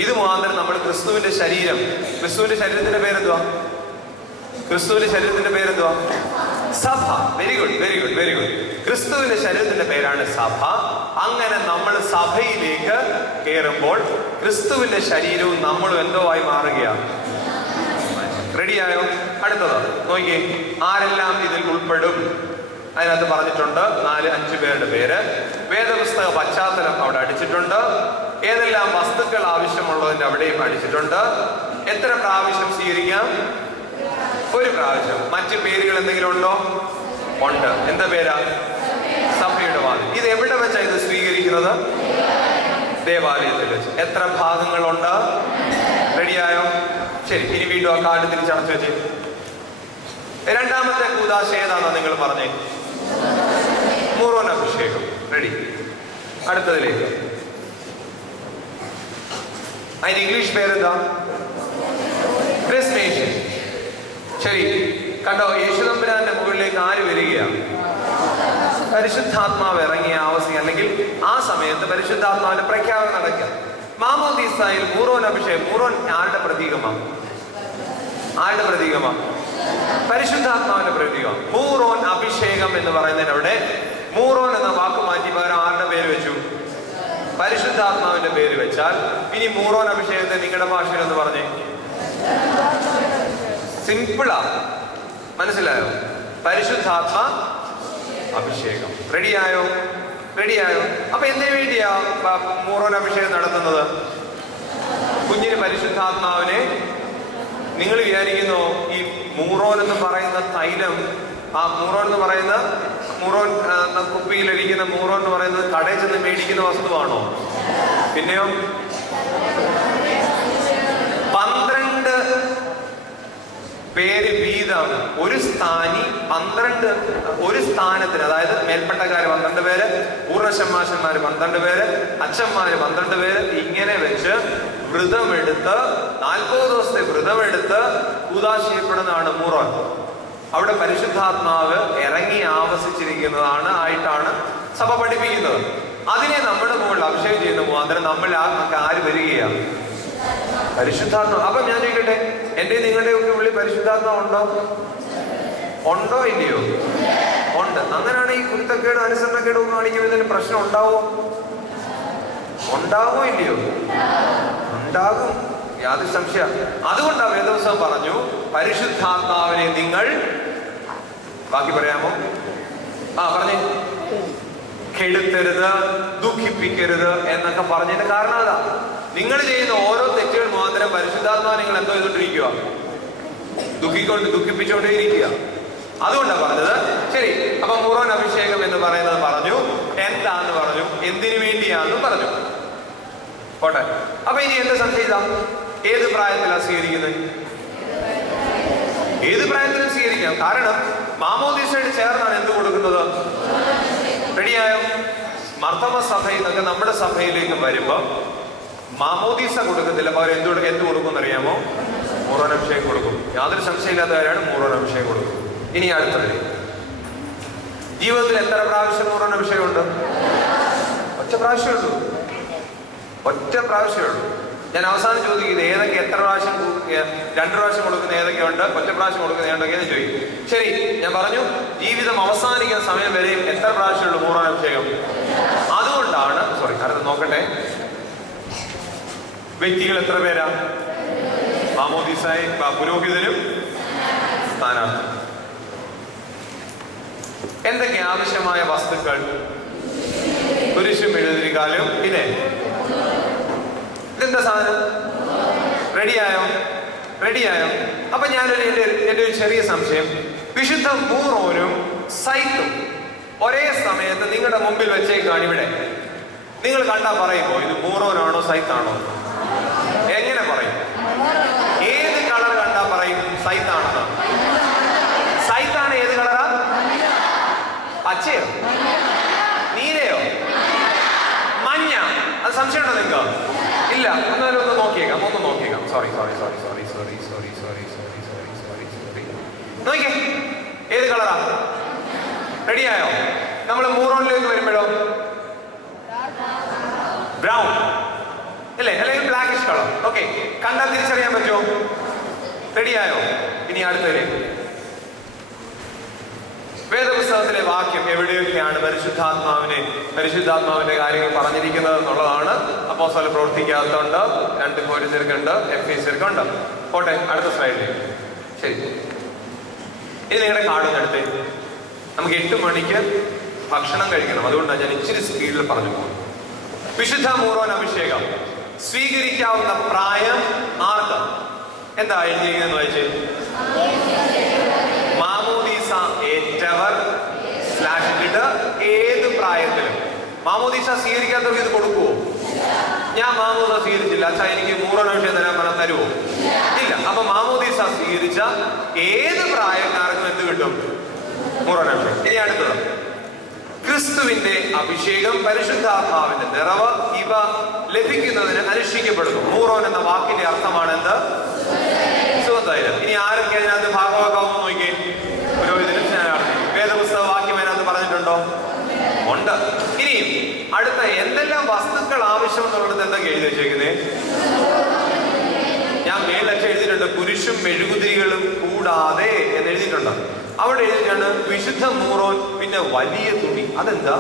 ഇത് മുഖാന്തരം നമ്മൾ ക്രിസ്തുവിന്റെ ശരീരം, ക്രിസ്തുവിന്റെ ശരീരത്തിന്റെ പേരെന്തുവാ? ക്രിസ്തുവിന്റെ ശരീരത്തിന്റെ പേരെന്തുവാ? സഭ. Very good, very good, very good. ക്രിസ്തുവിന്റെ ശരീരത്തിന്റെ പേരാണ് സഭ. അങ്ങനെ നമ്മൾ സഭയിലേക്ക് കയറുമ്പോൾ ക്രിസ്തുവിന്റെ ശരീരവും നമ്മളും എന്തോ ആയി മാറുകയാണ്. റെഡിയായോ? അടുത്തത് നോക്കിയേ, ആരെല്ലാം ഇതിൽ ഉൾപ്പെടും? അതിനകത്ത് പറഞ്ഞിട്ടുണ്ട് 4-5 പേരുടെ പേര്. വേദപുസ്തക പശ്ചാത്തലം അവിടെ അടിച്ചിട്ടുണ്ട്. ഏതെല്ലാം വസ്തുക്കൾ ആവശ്യമുള്ളതിന്റെ അവിടെയും അടിച്ചിട്ടുണ്ട്. എത്ര പ്രാവശ്യം സ്വീകരിക്കാം? 1 പ്രാവശ്യം. മറ്റു പേരുകൾ എന്തെങ്കിലും ഉണ്ടോ? ഉണ്ട്. എന്താ പേരാ? സഭയുടെ വാതിൽ. ഇത് എവിടെ വെച്ചാണ് ഇത് സ്വീകരിക്കുന്നത്? ദേവാലയത്തിൽ വെച്ച്. എത്ര ഭാഗങ്ങളുണ്ട്? റെഡിയായോ? ശരി, ഇനി വീണ്ടും ആ കാർഡ് തിരിച്ചടച്ചു വെച്ച്. രണ്ടാമത്തെ കൂദാശ ഏതാണെന്ന് നിങ്ങൾ പറഞ്ഞേ? മൂറോൻ അഭിഷേകം. റെഡി. അടുത്തതിലേക്ക്. അതിന് ഇംഗ്ലീഷ് പേരെന്താ? ക്രിസ്മേഷൻ. ശരി, കണ്ടോ? യേശുദമ്പുരാന്റെ മുകളിലേക്ക് ആര് വരികയാണ്? പരിശുദ്ധാത്മാവ് ഇറങ്ങിയ ആവസി, അല്ലെങ്കിൽ ആ സമയത്ത് പരിശുദ്ധാത്മാവിന്റെ പ്രഖ്യാപനം നടക്കുക. മാമോദീസായിൽ മൂറോൻ അഭിഷേകം. മൂറോൻ ആരുടെ പ്രതീകമാണ്? ആരുടെ പ്രതീകമാണ്? പരിശുദ്ധാത്മാവിന്റെ പ്രതീകം. മൂറോൻ അഭിഷേകം എന്ന് പറയുന്നതിനവിടെ മൂറോൻ എന്ന വാക്ക് മാറ്റി പകരം ആരുടെ പേര് വെച്ചു? പരിശുദ്ധാത്മാവിന്റെ പേര് വെച്ചാൽ ഇനി മൂറോൻ അഭിഷേകത്തെ നിങ്ങളുടെ ഭാഷയിൽ എന്ന് പറഞ്ഞേ. സിമ്പിളാ, മനസ്സിലായോ? പരിശുദ്ധാത്മ അഭിഷേകം. റെഡിയായോ? റെഡിയായോ? അപ്പൊ എന്തിനു വേണ്ടിയാ മൂറോൻ അഭിഷേകം നടത്തുന്നത്? കുഞ്ഞിന് പരിശുദ്ധാത്മാവിനെ നിങ്ങൾ വിചാരിക്കുന്നു ഈ മൂറോൻ എന്ന് പറയുന്ന തൈലം, ആ മൂറോൻ എന്ന് പറയുന്ന മൂറോൻ കുപ്പിയിലിരിക്കുന്ന മൂറോൻ എന്ന് പറയുന്നത് കടയിൽ ചെന്ന് മേടിക്കുന്ന വസ്തുവാണോ? പിന്നെയോ 12 പേര് വീതം ഒരു സ്ഥാനി 12 ഒരു സ്ഥാനത്തിന്, അതായത് മേൽപ്പട്ടക്കാര് 12 പേര്, പൂർണ്ണശമ്മാശന്മാര് 12 പേര്, അച്ഛന്മാര് 12 പേര്, ഇങ്ങനെ വെച്ച് വ്രതമെടുത്ത് 40 ദിവസത്തെ വ്രതമെടുത്ത് കൂദാശ ചെയ്യപ്പെടുന്നതാണ് മൂറോൻ. അവിടെ പരിശുദ്ധാത്മാവ് ഇറങ്ങി ആവസിച്ചിരിക്കുന്നതാണ് ആയിട്ടാണ് സഭ പഠിപ്പിക്കുന്നത്. അതിനെ നമ്മുടെ മുകളിൽ അഭിഷേകം ചെയ്യുന്ന മുഖാന്തരം നമ്മൾ ആര് വരികയാണ്? പരിശുദ്ധാത്മാവ്. അപ്പൊ ഞാൻ ചോദിക്കട്ടെ, എന്റെ നിങ്ങളുടെ ഒക്കെ ഉള്ളിൽ പരിശുദ്ധാത്മാവ് ഉണ്ടോ? ഉണ്ടോ ഇല്ലയോ? ഉണ്ട്. അങ്ങനെയാണ് ഈ കുരുത്തക്കേടും അനുസരണക്കേടും ഒന്നും കാണിക്കുന്നതിന് പ്രശ്നം ഉണ്ടാവോ? ഉണ്ടാവോ ഇല്ലയോ? ഉണ്ടാകും, യാതൊരു സംശയം. അതുകൊണ്ടാണ് വേദപുസ്തകം പറഞ്ഞു പരിശുദ്ധാത്മാവിനെ നിങ്ങൾ, ബാക്കി പറയാമോ? പറഞ്ഞേ. കെടുത്തരുത്, ദുഃഖിപ്പിക്കരുത് എന്നൊക്കെ പറഞ്ഞതിന്റെ കാരണം അതാ. നിങ്ങൾ ചെയ്യുന്ന ഓരോ തെറ്റുകൾ മാത്രം പരിശുദ്ധാത്മാവ് നിങ്ങൾ എന്തോ ചെയ്തോണ്ടിരിക്കുക? ദുഃഖിപ്പിച്ചുകൊണ്ടേയിരിക്കുക. അതുകൊണ്ടാണ് പറഞ്ഞത്. ശരി, അപ്പൊ മൂറോൻ അഭിഷേകം എന്ന് പറയുന്നത് പറഞ്ഞു, എന്താന്ന് പറഞ്ഞു, എന്തിനു വേണ്ടിയാന്ന് പറഞ്ഞു. പോട്ടെ. അപ്പൊ ഇനി എന്ത് സംശയിക്കാം? ഏത് പ്രായത്തിലാണ് സ്വീകരിക്കുന്നത്? ഏത് പ്രായത്തിലും സ്വീകരിക്കാം. കാരണം മാമോദീസയോട് ചേർന്നാണ് എന്ത് കൊടുക്കുന്നത്? റെഡിയായോ? മർത്തമ സഭയിൽ നിന്നൊക്കെ നമ്മുടെ സഭയിലേക്ക് വരുമ്പോ മാമോദീസ കൊടുക്കത്തില്ല, അവർ എന്ത് കൊടുക്കും അറിയാമോ? മൂറോൻ അഭിഷേകം കൊടുക്കും. യാതൊരു സംശയമില്ലാത്തവരാണ് മൂറോൻ അഭിഷേകം കൊടുക്കും. ഇനി അടുത്തത്, ജീവിതത്തിൽ എത്ര പ്രാവശ്യം മൂറോൻ അഭിഷേകം ഉണ്ട്? ഒറ്റ പ്രാവശ്യമേ ഉള്ളൂ. ഒറ്റ പ്രാവശ്യമേ ഉള്ളൂ. ഞാൻ അവസാനം ചോദിക്കുന്നത് ഏതൊക്കെ എത്ര പ്രാവശ്യം 2 പ്രാവശ്യം കൊടുക്കുന്ന ഏതൊക്കെ ഉണ്ട്, ഒറ്റ പ്രാവശ്യം കൊടുക്കുന്ന ഏതൊക്കെയെന്ന് ചോദിക്കും. ശരി, ഞാൻ പറഞ്ഞു ജീവിതം അവസാനിക്കുന്ന സമയം വരെയും എത്ര പ്രാവശ്യമുള്ളൂ മൂറോൻ അഭിഷേകം? അതുകൊണ്ടാണ് അടുത്ത് നോക്കട്ടെ, വ്യക്തികൾ എത്ര പേരാ? മാമോദീസായി പുരോഹിതനും സ്ഥാനാർത്ഥി. എന്തൊക്കെ ആവശ്യമായ വസ്തുക്കൾ? കുരിശും എഴുതിരിക്കാലും. പിന്നെ ഇതെന്താ സാധനം? റെഡിയായോ? റെഡിയായോ? അപ്പൊ ഞാനൊരു എന്റെ ഒരു ചെറിയ സംശയം, വിശുദ്ധ മൂറോനും സൈത്തും ഒരേ സമയത്ത് നിങ്ങളുടെ മുമ്പിൽ വെച്ചേക്കാണ് ഇവിടെ. നിങ്ങൾ കണ്ടാ പറയുമോ ഇത് മൂറോനാണോ സൈത്താണോ? എങ്ങനെ പറയും? ഏത് കളർ കണ്ടാ പറയും സൈത്താണെന്ന്? സൈത്താണ് ഏത് കളറാ? പച്ചയോ? നീലയോ? മഞ്ഞ? അത് സംശയമുണ്ടോ നിങ്ങൾക്ക്? ഇല്ല. എന്നാലും ഒന്ന് നോക്കിയേക്കാം. സോറി. നോക്കിയേ, ഏത് കളറാ? റെഡിയായോ? നമ്മൾ മൂറോണിലേക്ക് വരുമ്പോഴോ ബ്രൗൺ. അല്ലേ? അല്ലെങ്കിൽ ബ്ലാക്കിഷ് കളർ. ഓക്കെ, കണ്ടാൽ തിരിച്ചറിയാൻ പറ്റുമോ? റെഡിയായോ? ഇനി അടുത്തതിലേക്ക്. വേദപുസ്തകത്തിലെ വാക്യം എവിടെയൊക്കെയാണ് പരിശുദ്ധാത്മാവിന്റെ കാര്യങ്ങൾ പറഞ്ഞിരിക്കുന്നത് എന്നുള്ളതാണ്. അപ്പോസ്തല പ്രവർത്തിക്കാത്തതുണ്ട്, 2 കൊരിന്ത്യർക്കുണ്ട്, എഫേസ്യർക്കുണ്ട്. പോട്ടെ, അടുത്ത സ്ലൈഡിലേക്ക്. ശരി, ഇനി നിങ്ങളുടെ കാർഡ് എടുത്തേ. നമുക്ക് 8 മണിക്ക് ഭക്ഷണം കഴിക്കണം, അതുകൊണ്ടാണ് ഞാൻ ഇച്ചിരി സ്പീഡിൽ പറഞ്ഞു പോകും. വിശുദ്ധ മൂറോൻ അഭിഷേകം സ്വീകരിക്കാവുന്ന പ്രായം ആർക്ക്? എന്താ എഴുതിയിരിക്കുന്നത് വായിച്ചേ. മാമോദീസ ഏറ്റവർ /ഇട്ട് ഏത് പ്രായത്തിലും. മാമോദീസ സ്വീകരിക്കാത്തവർക്ക് ഇത് കൊടുക്കുവോ? ഞാൻ മാമോദീസ സ്വീകരിച്ചില്ല, അച്ഛാ എനിക്ക് മൂറോൻ അഭിഷേകം തരാൻ പറഞ്ഞാൽ തരുവോ? ഇല്ല. അപ്പൊ മാമോദീസ സ്വീകരിച്ച ഏത് പ്രായക്കാർക്കും എന്ത് കിട്ടും? മൂറോൻ അഭിഷേകം. ഇനി അടുത്തത് ക്രിസ്തുവിന്റെ അഭിഷേകം, പരിശുദ്ധാത്മാവിന്റെ നിറവ്, ഇവ ലഭിക്കുന്നതിന് അനുഷ്ഠിക്കപ്പെടുന്നു. മൂറോൻ എന്ന വാക്കിന്റെ അർത്ഥമാണ് എന്ത്? സുഗന്ധതൈലം. ഇനി ആരൊക്കെ അതിനകത്ത് ഭാഗമാക്കാവുന്ന നോക്കിയേ. പുരോഹിതനും ജ്ഞാനാർത്ഥി. വേദപുസ്തക വാക്യം അതിനകത്ത് പറഞ്ഞിട്ടുണ്ടോ? ഉണ്ട്. ഇനിയും അടുത്ത എന്തെല്ലാം വസ്തുക്കൾ ആവശ്യമെന്നുള്ളത് എന്തൊക്കെ എഴുതി വെച്ചേക്കുന്നേ? ഞാൻ മേലൊക്കെ എഴുതിയിട്ടുണ്ട്, കുരിശും മെഴുകുതിരികളും കൂടാതെ എന്ന് എഴുതിയിട്ടുണ്ട്. അവിടെ എഴുതിയിട്ടാണ് വിശുദ്ധ മൂറോൻ, പിന്നെ വലിയ തുണി. അതെന്താ?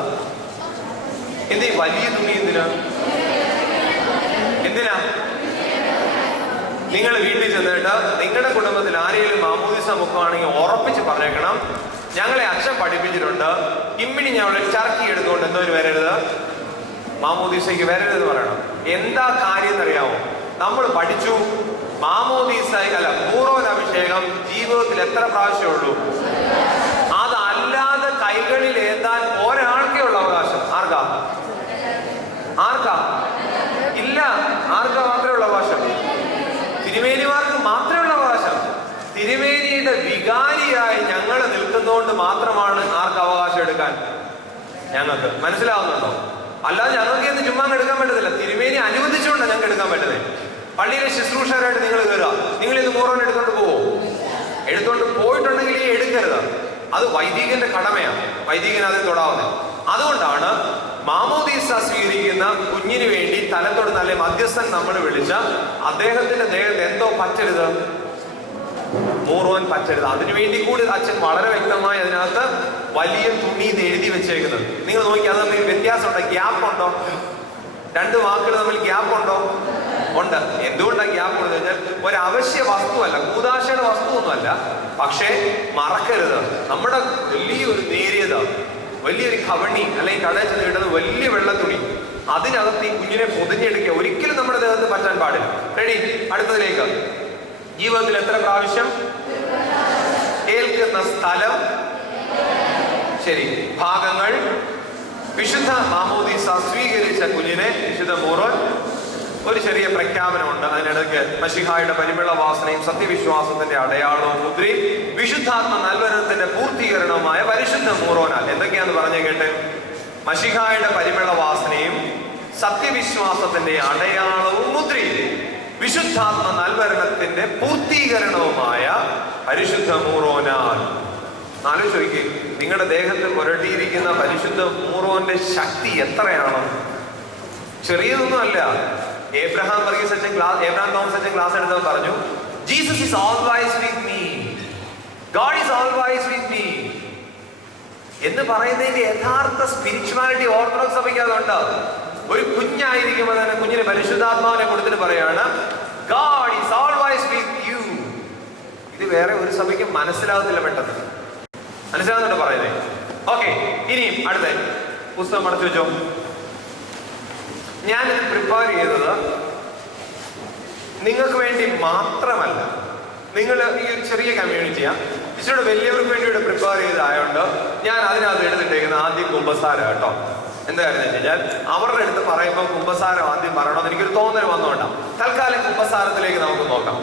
എന്ത് വലിയ തുണി? എന്തിനാ? നിങ്ങൾ വീട്ടിൽ ചെന്നിട്ട് നിങ്ങളുടെ കുടുംബത്തിൽ ആരെങ്കിലും മാമോദീസ മുഖമാണെങ്കിൽ ഉറപ്പിച്ച് പറഞ്ഞേക്കണം, ഞങ്ങളെ അച്ഛൻ പഠിപ്പിച്ചിട്ടുണ്ട്, ഇമ്മിനി ഞങ്ങളെ ചർക്കി എടുത്തുകൊണ്ട് എന്തോര് വരരുത്, മാമോദീസയ്ക്ക് വരരുതെന്ന് പറയണം. എന്താ കാര്യം എന്നറിയാമോ? നമ്മൾ പഠിച്ചു, മാമോദീസ അല്ല മൂറോൻ അഭിഷേകം ജീവിതത്തിൽ എത്ര പ്രാവശ്യമുള്ളൂ? അതല്ലാതെ കൈകളിൽ ഏന്താൻ ഒരാൾക്കേ ഉള്ള അവകാശം. ആർക്കാ? ഇല്ല. ആർക്കാ മാത്രമേ ഉള്ള അവകാശം? തിരുമേനിമാർക്ക് മാത്രമേ ഉള്ള അവകാശം. തിരുമേനിയുടെ വികാരിയായി ഞങ്ങൾ നിൽക്കുന്നതുകൊണ്ട് മാത്രമാണ് ആർക്ക് അവകാശം എടുക്കാൻ? ഞങ്ങൾക്ക്. മനസ്സിലാവുന്നുണ്ടോ? അല്ലാതെ ഞങ്ങൾക്ക് എന്ന് ചുമ്മാ എടുക്കാൻ പറ്റത്തില്ല. തിരുമേനി അനുവദിച്ചുകൊണ്ടാണ് ഞങ്ങൾക്ക് എടുക്കാൻ പറ്റുന്നത്. പള്ളിയിലെ ശുശ്രൂഷകരായിട്ട് നിങ്ങൾ കയറുക, നിങ്ങൾ ഇത് മൂറോൻ എടുത്തോണ്ട് പോവോ? എടുത്തോണ്ട് പോയിട്ടുണ്ടെങ്കിൽ ഈ എടുക്കരുത്. അത് വൈദികന്റെ കടമയാണ്, വൈദികൻ അതിൽ തൊടാവുന്നത്. അതുകൊണ്ടാണ് മാമോദീസ സ്വീകരിക്കുന്ന കുഞ്ഞിന് വേണ്ടി തലത്തോട് നല്ല മധ്യസ്ഥൻ നമ്മൾ വിളിച്ച അദ്ദേഹത്തിന്റെ ദേഹത്ത് എന്തോ പറ്റരുത്, മൂറോൻ പറ്റരുത്. അതിനുവേണ്ടി കൂടി അച്ഛൻ വളരെ വ്യക്തമായി അതിനകത്ത് വലിയ തുണി എഴുതി വെച്ചേക്കുന്നത്. നിങ്ങൾ നോക്കി, അത് തമ്മിൽ വ്യത്യാസമുണ്ടോ? ഗ്യാപ്പ് ഉണ്ടോ? 2 വാക്കുകൾ തമ്മിൽ ഗ്യാപ്പ് ഉണ്ടോ? ഉണ്ട്. എന്തുകൊണ്ടാണ് ഗ്യാപ്പ് ഉണ്ടെന്ന് വെച്ചാൽ ഒരു അവശ്യ വസ്തുവല്ല, കൂദാശയുടെ വസ്തുവൊന്നുമല്ല. പക്ഷേ മറക്കരുത്, നമ്മുടെ വലിയൊരു നേരിയത, വലിയൊരു കവണി അല്ലെങ്കിൽ കടയിൽ ചെന്ന് കിട്ടുന്ന വലിയ വെള്ളത്തുണി, അതിനകത്ത് ഈ കുഞ്ഞിനെ പൊതിഞ്ഞെടുക്കുക ഒരിക്കലും നമ്മുടെ ദേഹത്ത് പറ്റാൻ പാടില്ല. റെഡി? അടുത്തതിലേക്ക്. ജീവിതത്തിൽ എത്ര പ്രാവശ്യം? ഏൽക്കുന്ന സ്ഥലം, ശരി, ഭാഗങ്ങൾ. വിശുദ്ധ മാമോദീസ സ്വീകരിച്ച കുഞ്ഞിനെ വിശുദ്ധ മൂറോൻ. ഒരു ചെറിയ പ്രഖ്യാപനമുണ്ട് അതിനിടയ്ക്ക്. മശിഹായുടെ പരിമള വാസനയും സത്യവിശ്വാസത്തിന്റെ അടയാളവും മുദ്രയും വിശുദ്ധാത്മ നൽവനത്തിന്റെ പൂർത്തീകരണവുമായ പരിശുദ്ധ മൂറോനാൽ. എന്തൊക്കെയാന്ന് പറഞ്ഞു കേട്ടെ. മശിഹായുടെ പരിമള വാസനയും സത്യവിശ്വാസത്തിന്റെ അടയാളവും മുദ്രയും വിശുദ്ധാത്മ നൽവരണത്തിന്റെ പൂർത്തീകരണവുമായ പരിശുദ്ധ മൂറോനാൽ. ആലോചിക്കുക, നിങ്ങളുടെ ദേഹത്ത് പുരട്ടിയിരിക്കുന്ന പരിശുദ്ധ മൂറോന്റെ ശക്തി എത്രയാണ്? ചെറിയതൊന്നും അല്ല. എബ്രഹാം തോമസ് അച്ഛൻ ക്ലാസ് എടുത്തവർ പറഞ്ഞു, Jesus is always with me, God is always with me എന്ന് പറയുന്നതിന്റെ യഥാർത്ഥ സ്പിരിച്വാലിറ്റി ഓർത്തഡോക്സ് സഭയ്ക്ക് അതുണ്ട്. ഒരു കുഞ്ഞായിരിക്കുമ്പോൾ തന്നെ കുഞ്ഞിന് പരിശുദ്ധാത്മാവിനെ കൊടുത്തിട്ട് പറയാണ്, God is always with you. ഇത് വേറെ ഒരു സഭയ്ക്ക് മനസ്സിലാകത്തില്ല, പെട്ടെന്ന് മനസ്സിലാകുന്നുണ്ടോ പറയുന്നത്? ഓക്കെ, ഇനിയും അടുത്ത പുസ്തകം അടച്ചു വെച്ചോ. ഞാനിത് പ്രിപ്പയർ ചെയ്തത് നിങ്ങൾക്ക് വേണ്ടി മാത്രമല്ല. നിങ്ങൾ ഈ ഒരു ചെറിയ കമ്മ്യൂണിറ്റിയാ, ഇച്ചിരി വലിയവർക്ക് വേണ്ടി ഇവിടെ പ്രിപ്പയർ ചെയ്തതായോണ്ട് ഞാൻ അതിനകത്ത് എടുത്തിട്ടേക്കുന്ന ആദ്യം കുമ്പസാരം കേട്ടോ. എന്താ കാര്യം വെച്ച് കഴിഞ്ഞാൽ അവരുടെ അടുത്ത് പറയുമ്പോൾ കുമ്പസാരം ആദ്യം പറയണമെന്ന് എനിക്കൊരു തോന്നൽ വന്നുകൊണ്ടാണ്. തൽക്കാലം കുമ്പസാരത്തിലേക്ക് നമുക്ക് നോക്കാം.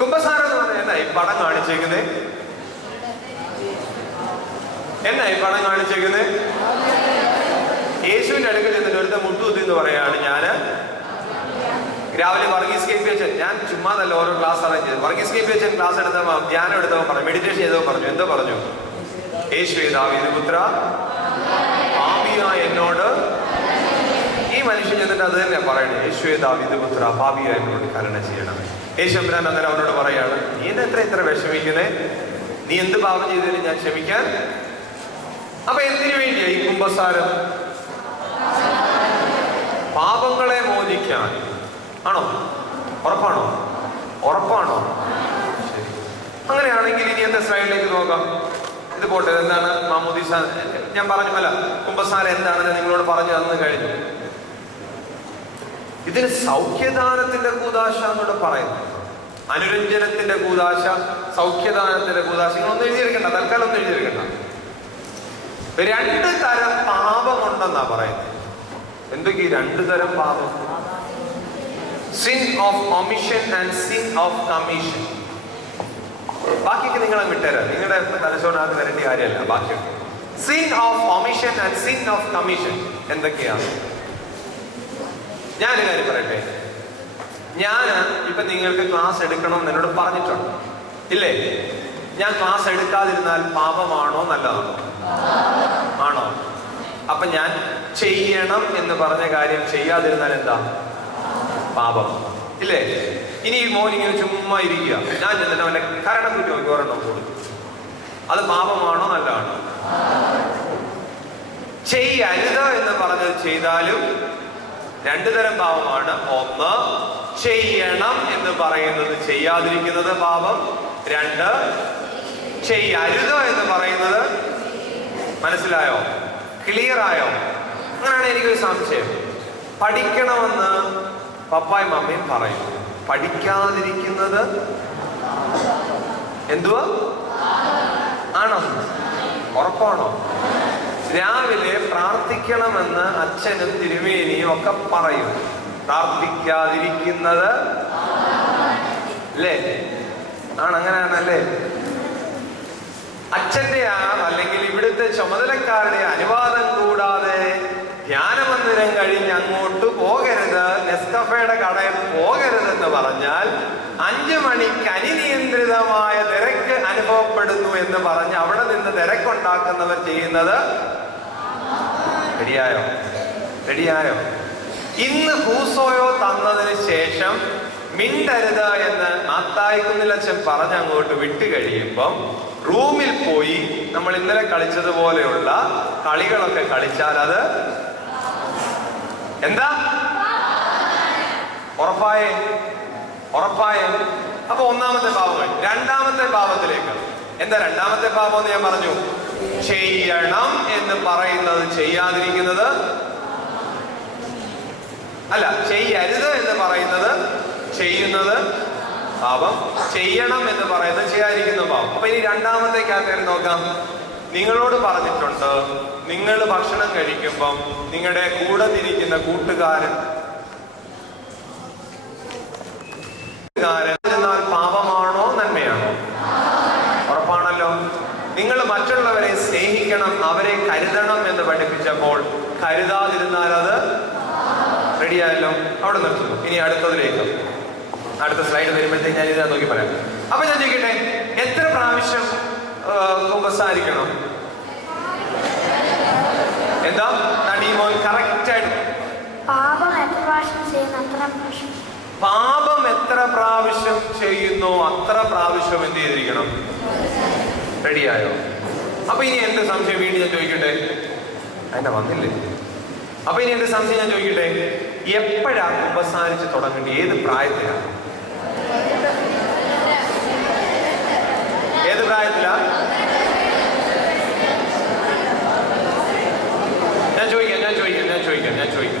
കുമ്പസാരം എന്ന് പറഞ്ഞാൽ എന്താ ഈ പടം കാണിച്ചേക്കുന്നത്? എന്നാ ഈ പടം കാണിച്ചേക്കുന്നത്? യേശുവിന്റെ അടുക്കൽ ചെന്നിട്ട് ഒരുത്ത മുട്ടുകുത്തി എന്ന് പറയാണ്. ഞാൻ രാവിലെ വർഗീസ് കെ പി അച്ഛൻ, ഞാൻ ചുമ്മാ നല്ല ഓരോ ക്ലാസ് അറേഞ്ച് ചെയ്തു. വർഗീസ് കെ പി അച്ഛൻ ക്ലാസ് എടുത്തപ്പോൾ ധ്യാനം എടുത്തപ്പോൾ പറഞ്ഞു, മെഡിറ്റേഷൻ ചെയ്തപ്പോൾ പറഞ്ഞു, എന്തോ പറഞ്ഞു? യേശുവേ ദാവീദ് പുത്ര, പാപിയായ എന്നോട്. ഈ മനുഷ്യൻ എന്നിട്ട് അത് തന്നെ പറയണേ, യേശുവേ ദാവീദ് പുത്ര പാപിയായ എന്നോട് കരുണ ചെയ്യണം. യേശുബ്രാൻ അന്നേരം അവനോട് പറയാണ്, നീ എത്ര വിഷമിക്കുന്നേ? നീ എന്ത് പാപം ചെയ്തതിന് ഞാൻ ക്ഷമിക്കാൻ? അപ്പൊ എന്തിനു വേണ്ടിയാ ഈ കുമ്പസാരം? പാപങ്ങളെ മോചിക്കാൻ ആണോ? ഉറപ്പാണോ? ഉറപ്പാണോ? ശരി, അങ്ങനെയാണെങ്കിൽ ഇനി എന്താ സ്ലൈഡിലേക്ക് നോക്കാം. ഇത് പോട്ടെ, എന്താണ് മാമോദീസ? ഞാൻ പറഞ്ഞു അല്ല, കുമ്പസാരം എന്താണെന്ന് നിങ്ങളോട് പറഞ്ഞു തന്നു കഴിഞ്ഞു. ഇതിന് സൗഖ്യദാനത്തിന്റെ കൂദാശ എന്നോട് പറയുന്നു. അനുരഞ്ജനത്തിന്റെ കൂദാശ, സൗഖ്യദാനത്തിന്റെ കൂദാശ. നിങ്ങളൊന്നും എഴുതിയെടുക്കണ്ട, തൽക്കാലം ഒന്നും എഴുതിയെടുക്കണ്ട. 2 തരം പാപമുണ്ടെന്നാ പറയുന്നത്. എന്തൊക്കെ 2 തരം പാപം? Sin of omission and sin of commission. ബാക്കിയൊക്കെ നിങ്ങളെ വിട്ടുതരാം, നിങ്ങളുടെ തലച്ചോറിനകത്ത് വരേണ്ട കാര്യമല്ല. ബാക്കിയുണ്ട്. Sin of omission and sin of commission എന്തൊക്കെയാണ്? ഞാനൊരു കാര്യം പറയട്ടെ. ഞാൻ ഇപ്പൊ നിങ്ങൾക്ക് ക്ലാസ് എടുക്കണം എന്ന് എന്നോട് പറഞ്ഞിട്ടുണ്ട്, ഇല്ലേ? ഞാൻ ക്ലാസ് എടുക്കാതിരുന്നാൽ പാപമാണോ നല്ലതാണോ? ആണോ? അപ്പൊ ഞാൻ ചെയ്യണം എന്ന് പറഞ്ഞ കാര്യം ചെയ്യാതിരുന്നാൽ എന്താ? പാപം, ഇല്ലേ? ഇനി ഈ മോൻ ഇങ്ങനെ ചുമ്മാ ഇരിക്കുക, ഞാൻ എന്നിട്ട് അവന്റെ കരണം കുറ്റി നോക്കി ഒരെണ്ണം കൊടുക്കും, അത് പാപമാണോ നല്ലതാണോ? ചെയ്യരുത് എന്ന് പറഞ്ഞത് ചെയ്താലും 2 തരം പാപമാണ്. ഒന്ന്, ചെയ്യണം എന്ന് പറയുന്നത് ചെയ്യാതിരിക്കുന്നത് പാപം. 2, ചെയ്യരുത് എന്ന് പറയുന്നത്. മനസ്സിലായോ? ക്ലിയർ ആയോ? അങ്ങനെയാണ് എനിക്കൊരു സംശയം. പഠിക്കണമെന്ന് പപ്പായും മമ്മയും പറയും, പഠിക്കാതിരിക്കുന്നത് എന്തുവാ? ആണോ? ഉറപ്പാണോ? രാവിലെ പ്രാർത്ഥിക്കണമെന്ന് അച്ഛനും തിരുമേനിയും ഒക്കെ പറയും, പ്രാർത്ഥിക്കാതിരിക്കുന്നത് അല്ലേ? അങ്ങനെയാണല്ലേ? അച്ഛന്റെ അല്ലെങ്കിൽ ഇവിടുത്തെ ചുമതലക്കാരുടെ അനുവാദം കൂടാതെ ധ്യാനമന്ദിരം കഴിഞ്ഞ് അങ്ങോട്ട് പോകരുത്, നെസ്കഫയുടെ കടയിൽ പോകരുതെന്ന് പറഞ്ഞാൽ 5 മണിക്ക് അനിയന്ത്രിതമായ തിരക്ക് അനുഭവപ്പെടുന്നു എന്ന് പറഞ്ഞ് അവിടെ നിന്ന് തിരക്കുണ്ടാക്കുന്നവർ ചെയ്യുന്നത്. റെഡിയായോ? ഇന്ന് ഹൂസോയോ തന്നതിന് ശേഷം മിണ്ടരുത് എന്ന് മാത്തായിക്കുന്നിലച്ഛൻ പറഞ്ഞ് അങ്ങോട്ട് വിട്ടു കഴിയുമ്പം റൂമിൽ പോയി നമ്മൾ ഇന്നലെ കളിച്ചതുപോലെയുള്ള കളികളൊക്കെ കളിച്ചാൽ അത് എന്താ? ഉറപ്പായേ? അപ്പൊ ഒന്നാമത്തെ പാപം. 2ാമത്തെ പാപത്തിലേക്ക്. എന്താ 2ാമത്തെ പാപം എന്ന് ഞാൻ പറഞ്ഞു? ചെയ്യണം എന്ന് പറയുന്നത് ചെയ്യാതിരിക്കുന്നത് അല്ല, ചെയ്യരുത് എന്ന് പറയുന്നത് ചെയ്യുന്നത് പാപം, ചെയ്യണം എന്ന് പറയുന്നത് ചെയ്യാതിരിക്കുന്ന പാപം. അപ്പൊ ഇനി 2ാമത്തെ കാറ്റഗറി നോക്കാം. നിങ്ങളോട് പറഞ്ഞിട്ടുണ്ട്, നിങ്ങൾ ഭക്ഷണം കഴിക്കുമ്പം നിങ്ങളുടെ കൂടെ തിരിക്കുന്ന കൂട്ടുകാരൻ പാപമാണോ നന്മയാണോ? ഉറപ്പാണല്ലോ. നിങ്ങൾ മറ്റുള്ളവരെ സ്നേഹിക്കണം, അവരെ കരുതണം എന്ന് പഠിപ്പിച്ചപ്പോൾ കരുതാതിരുന്നാൽ അത് റെഡിയായല്ലോ. അവിടെ നിർത്തുന്നു. ഇനി അടുത്തതിലേക്ക്, അടുത്ത സ്ലൈഡ് വരുമ്പോഴത്തേക്ക് ഞാൻ ഇതാ നോക്കി പറയാം. അപ്പൊ ഞാൻ ചോദിക്കട്ടെ, എത്ര പ്രാവശ്യം കുമ്പസാരിക്കണം? എന്താ നടീമോൻ കറക്റ്റ് ആയിട്ട്? പാപം എത്ര പ്രാവശ്യം ചെയ്യുന്നു അത്ര പ്രാവശ്യം എന്ത് ചെയ്തിരിക്കണം? റെഡിയായോ? അപ്പൊ ഇനി എന്റെ സംശയം വീണ്ടും ഞാൻ ചോദിക്കട്ടെ, അതിന്റെ വന്നില്ലേ? അപ്പൊ ഇനി എന്റെ സംശയം ഞാൻ ചോദിക്കട്ടെ, എപ്പോഴാ കുമ്പസാരിച്ച് തുടങ്ങേണ്ടി? ഏത് പ്രായത്തിലാണ്? ഏത് പ്രായത്തിലാ? ഞാൻ ചോദിക്കാം.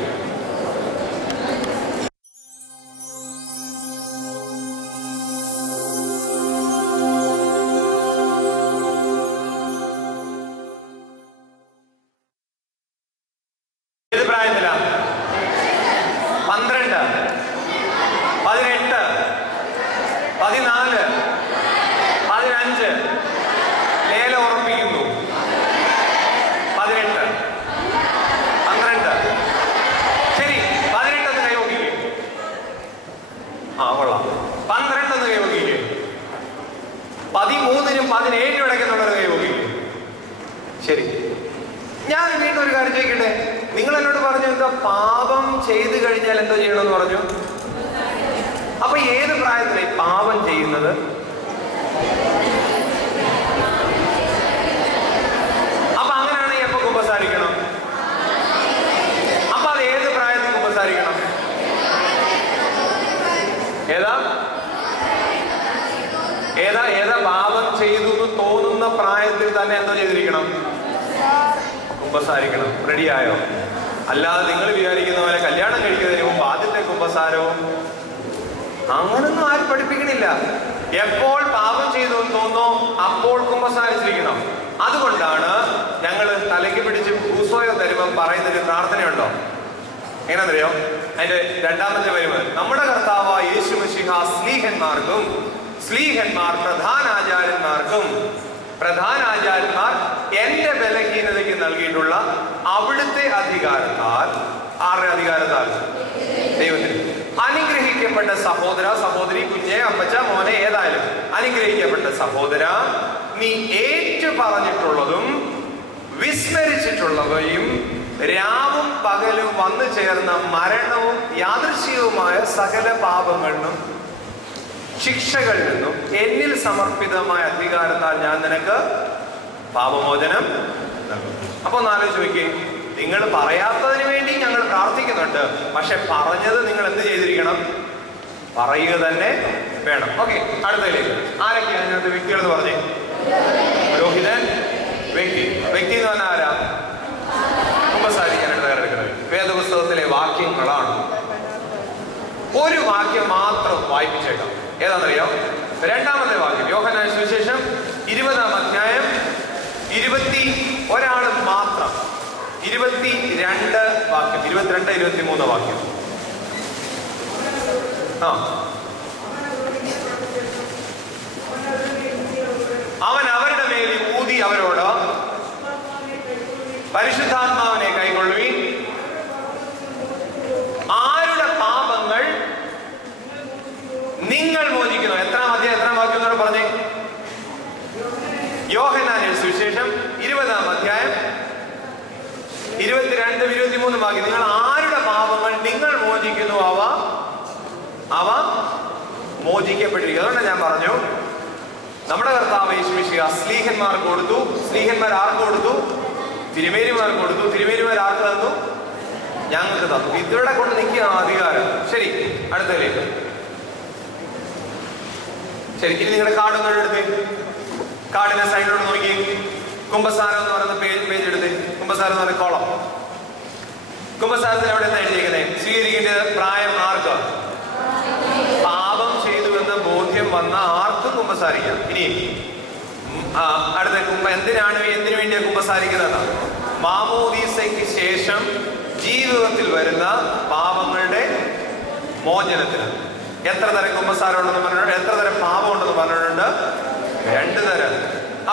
ഏത് പ്രായത്തിലാ? 12, 18, 14, 15. ലേല ഉറപ്പിക്കുന്നു. 18, 12. ശരി, 18 ഒന്ന് കൈവക്കിക്കേ. കൊള്ളാം. 12 ഒന്ന് കൈവക്കിക്കേ. 13നും 17നും ഇടയ്ക്കുന്നുള്ളൊരു കൈവക്കിക്കേ. ശരി, ഞാൻ വീണ്ടും ഒരു കാര്യം ചോദിക്കട്ടെ. നിങ്ങൾ എന്നോട് പറഞ്ഞു എന്താ? പാപം ചെയ്തു കഴിഞ്ഞാൽ എന്തോ ചെയ്യണമെന്ന് പറഞ്ഞു? അപ്പൊ ഏത് പ്രായത്തിലെ പാപം ചെയ്യുന്നത്? അപ്പൊ അങ്ങനെയാണെങ്കിൽ എപ്പോ കുമ്പസാരിക്കണം? അപ്പൊ അത് ഏത് പ്രായത്തിൽ കുമ്പസാരിക്കണം? ഏതാ ഏതാ ഏതാ പാപം ചെയ്തു എന്ന് തോന്നുന്ന പ്രായത്തിൽ തന്നെ എന്തോ ചെയ്തിരിക്കണം? കുമ്പസാരിക്കണം. റെഡിയായോ? അല്ലാതെ നിങ്ങൾ വിചാരിക്കുന്ന പോലെ കല്യാണം കഴിക്കുന്നതിന് മുമ്പ് ആദ്യത്തെ കുമ്പസാരവും അങ്ങനൊന്നും ആരും പഠിപ്പിക്കണില്ല. എപ്പോൾ പാപം ചെയ്തു എന്ന് തോന്നോ അപ്പോൾ കുമ്പസാരിച്ചിരിക്കണം. അതുകൊണ്ടാണ് ഞങ്ങൾ തലയ്ക്ക് പിടിച്ച് പൂസോയോ തരുമ്പം പറയുന്നൊരു പ്രാർത്ഥനയുണ്ടോ? എങ്ങനെയാണെന്നറിയോ? അതിന്റെ രണ്ടാമത്തെ വരിവ്, നമ്മുടെ കർത്താവായ യേശു മിശിഹ സ്ലീഹന്മാർക്കും സ്ലീഹന്മാർ പ്രധാനാചാര്യന്മാർക്കും പ്രധാനാചാര്യന്മാർ എന്റെ ബലഹീനതയ്ക്ക് നൽകിയിട്ടുള്ള അവിടുത്തെ അധികാരത്താൽ, ആരുടെ അധികാരത്താൽ? ദൈവത്തിന്. അനുഗ്രഹിക്കപ്പെട്ട സഹോദര, സഹോദരി, കുഞ്ഞെ, അമ്മച്ച, മോനെ, ഏതായാലും അനുഗ്രഹിക്കപ്പെട്ട സഹോദര, നീ ഏറ്റു പറഞ്ഞിട്ടുള്ളതും വിസ്മരിച്ചിട്ടുള്ളവയും രാവും പകലും വന്നു ചേർന്ന മരണവും യാദൃശ്ചികവുമായ സകല പാപങ്ങളിലും ശിക്ഷകളിൽ നിന്നും എന്നിൽ സമർപ്പിതമായ അധികാരത്താൽ ഞാൻ നിനക്ക് പാപമോചനം നൽകും. അപ്പൊ ഒന്ന് ആലോചിച്ച് നോക്കിയേ, നിങ്ങൾ പറയാത്തതിന് വേണ്ടി ഞങ്ങൾ പ്രാർത്ഥിക്കുന്നുണ്ട്, പക്ഷെ പറഞ്ഞത് നിങ്ങൾ എന്ത് ചെയ്തിരിക്കണം? പറയുക തന്നെ വേണം. ഓക്കെ, അടുത്തതിലേക്ക്. ആരൊക്കെയാണ് അതിനകത്ത് വ്യക്തികൾ എന്ന് പറഞ്ഞേ? പുരോഹിതൻ, വ്യക്തി. വ്യക്തി എന്ന് പറഞ്ഞാൽ ആരാ? കുമ്പസാരിക്കാനായിട്ട് തയ്യാറെടുക്കുന്നത്. വേദപുസ്തകത്തിലെ വാക്യങ്ങളാണ്. ഒരു വാക്യം മാത്രം വായിപ്പിച്ചേക്കാം. ഏതാണെന്നറിയോ? രണ്ടാമത്തെ വാക്യം, യോഹന്നാൻ സുവിശേഷം 20-ാം അധ്യായം 21 മാത്രം, 22 വാക്യം, 22, 23 വാക്യം. അവൻ അവരുടെ മേൽ ഊതി അവരോട്, പരിശുദ്ധാത്മാവിനെ കൈക്കൊള്ളുവീൻ, ആരുടെ പാപങ്ങൾ നിങ്ങൾ മോചിക്കുന്നു. എത്രാം വാക്യം എന്നോട് പറഞ്ഞേ? യോഹന്നാനിൽ സുവിശേഷം 20-ാം അധ്യായം 22, 23 വാക്യം. നിങ്ങൾ ആരുടെ പാപങ്ങൾ നിങ്ങൾ മോചിക്കുന്നു അവ മോചിക്കപ്പെട്ടിരിക്കും. അതുകൊണ്ട് ഞാൻ പറഞ്ഞു, നമ്മുടെ കർത്താവ് യേശു മിശിഹ സ്ലീഹന്മാർക്ക് കൊടുത്തു. സ്ലീഹന്മാർ ആർക്ക് കൊടുത്തു? തിരുമേനിമാർക്ക് കൊടുത്തു. തിരുമേനിമാർ ആർക്ക് തന്നു? ഞങ്ങൾക്ക് തന്നു. ഇവരുടെ കൊണ്ട് നിൽക്കുക അധികാരം. ശരി, അടുത്തതിലേക്ക്. ശരി, ഇനി നിങ്ങളുടെ കാർഡൊന്നും എടുത്ത്, കാർഡിന്റെ സൈഡിലോട്ട് നോക്കി. കുമ്പസാരം എന്ന് പറയുന്ന പേജ് എടുത്ത്, കുമ്പസാരം എന്ന് പറയുന്ന കോളം. കുമ്പസാരത്തിന് എവിടെ നിന്ന് എഴുതിയിരിക്കുന്നത്? സ്വീകരിക്കേണ്ടത് പ്രായം ആർക്ക്? പാപം ചെയ്തു എന്ന് ബോധ്യം വന്ന ആർക്കും കുമ്പസാരിക്കാം. ഇനി അടുത്ത എന്തിനു വേണ്ടിയാണ് കുമ്പസാരിക്കുന്നത്? മാമോദീസയ്ക്ക് ശേഷം ജീവിതത്തിൽ വരുന്ന പാപങ്ങളുടെ മോചനത്തിന്. എത്ര തരം കുമ്പസാരം ഉണ്ടെന്ന് പറഞ്ഞിട്ടുണ്ട്? എത്ര തരം പാപം ഉണ്ടെന്ന് പറഞ്ഞിട്ടുണ്ട്? 2 തരം.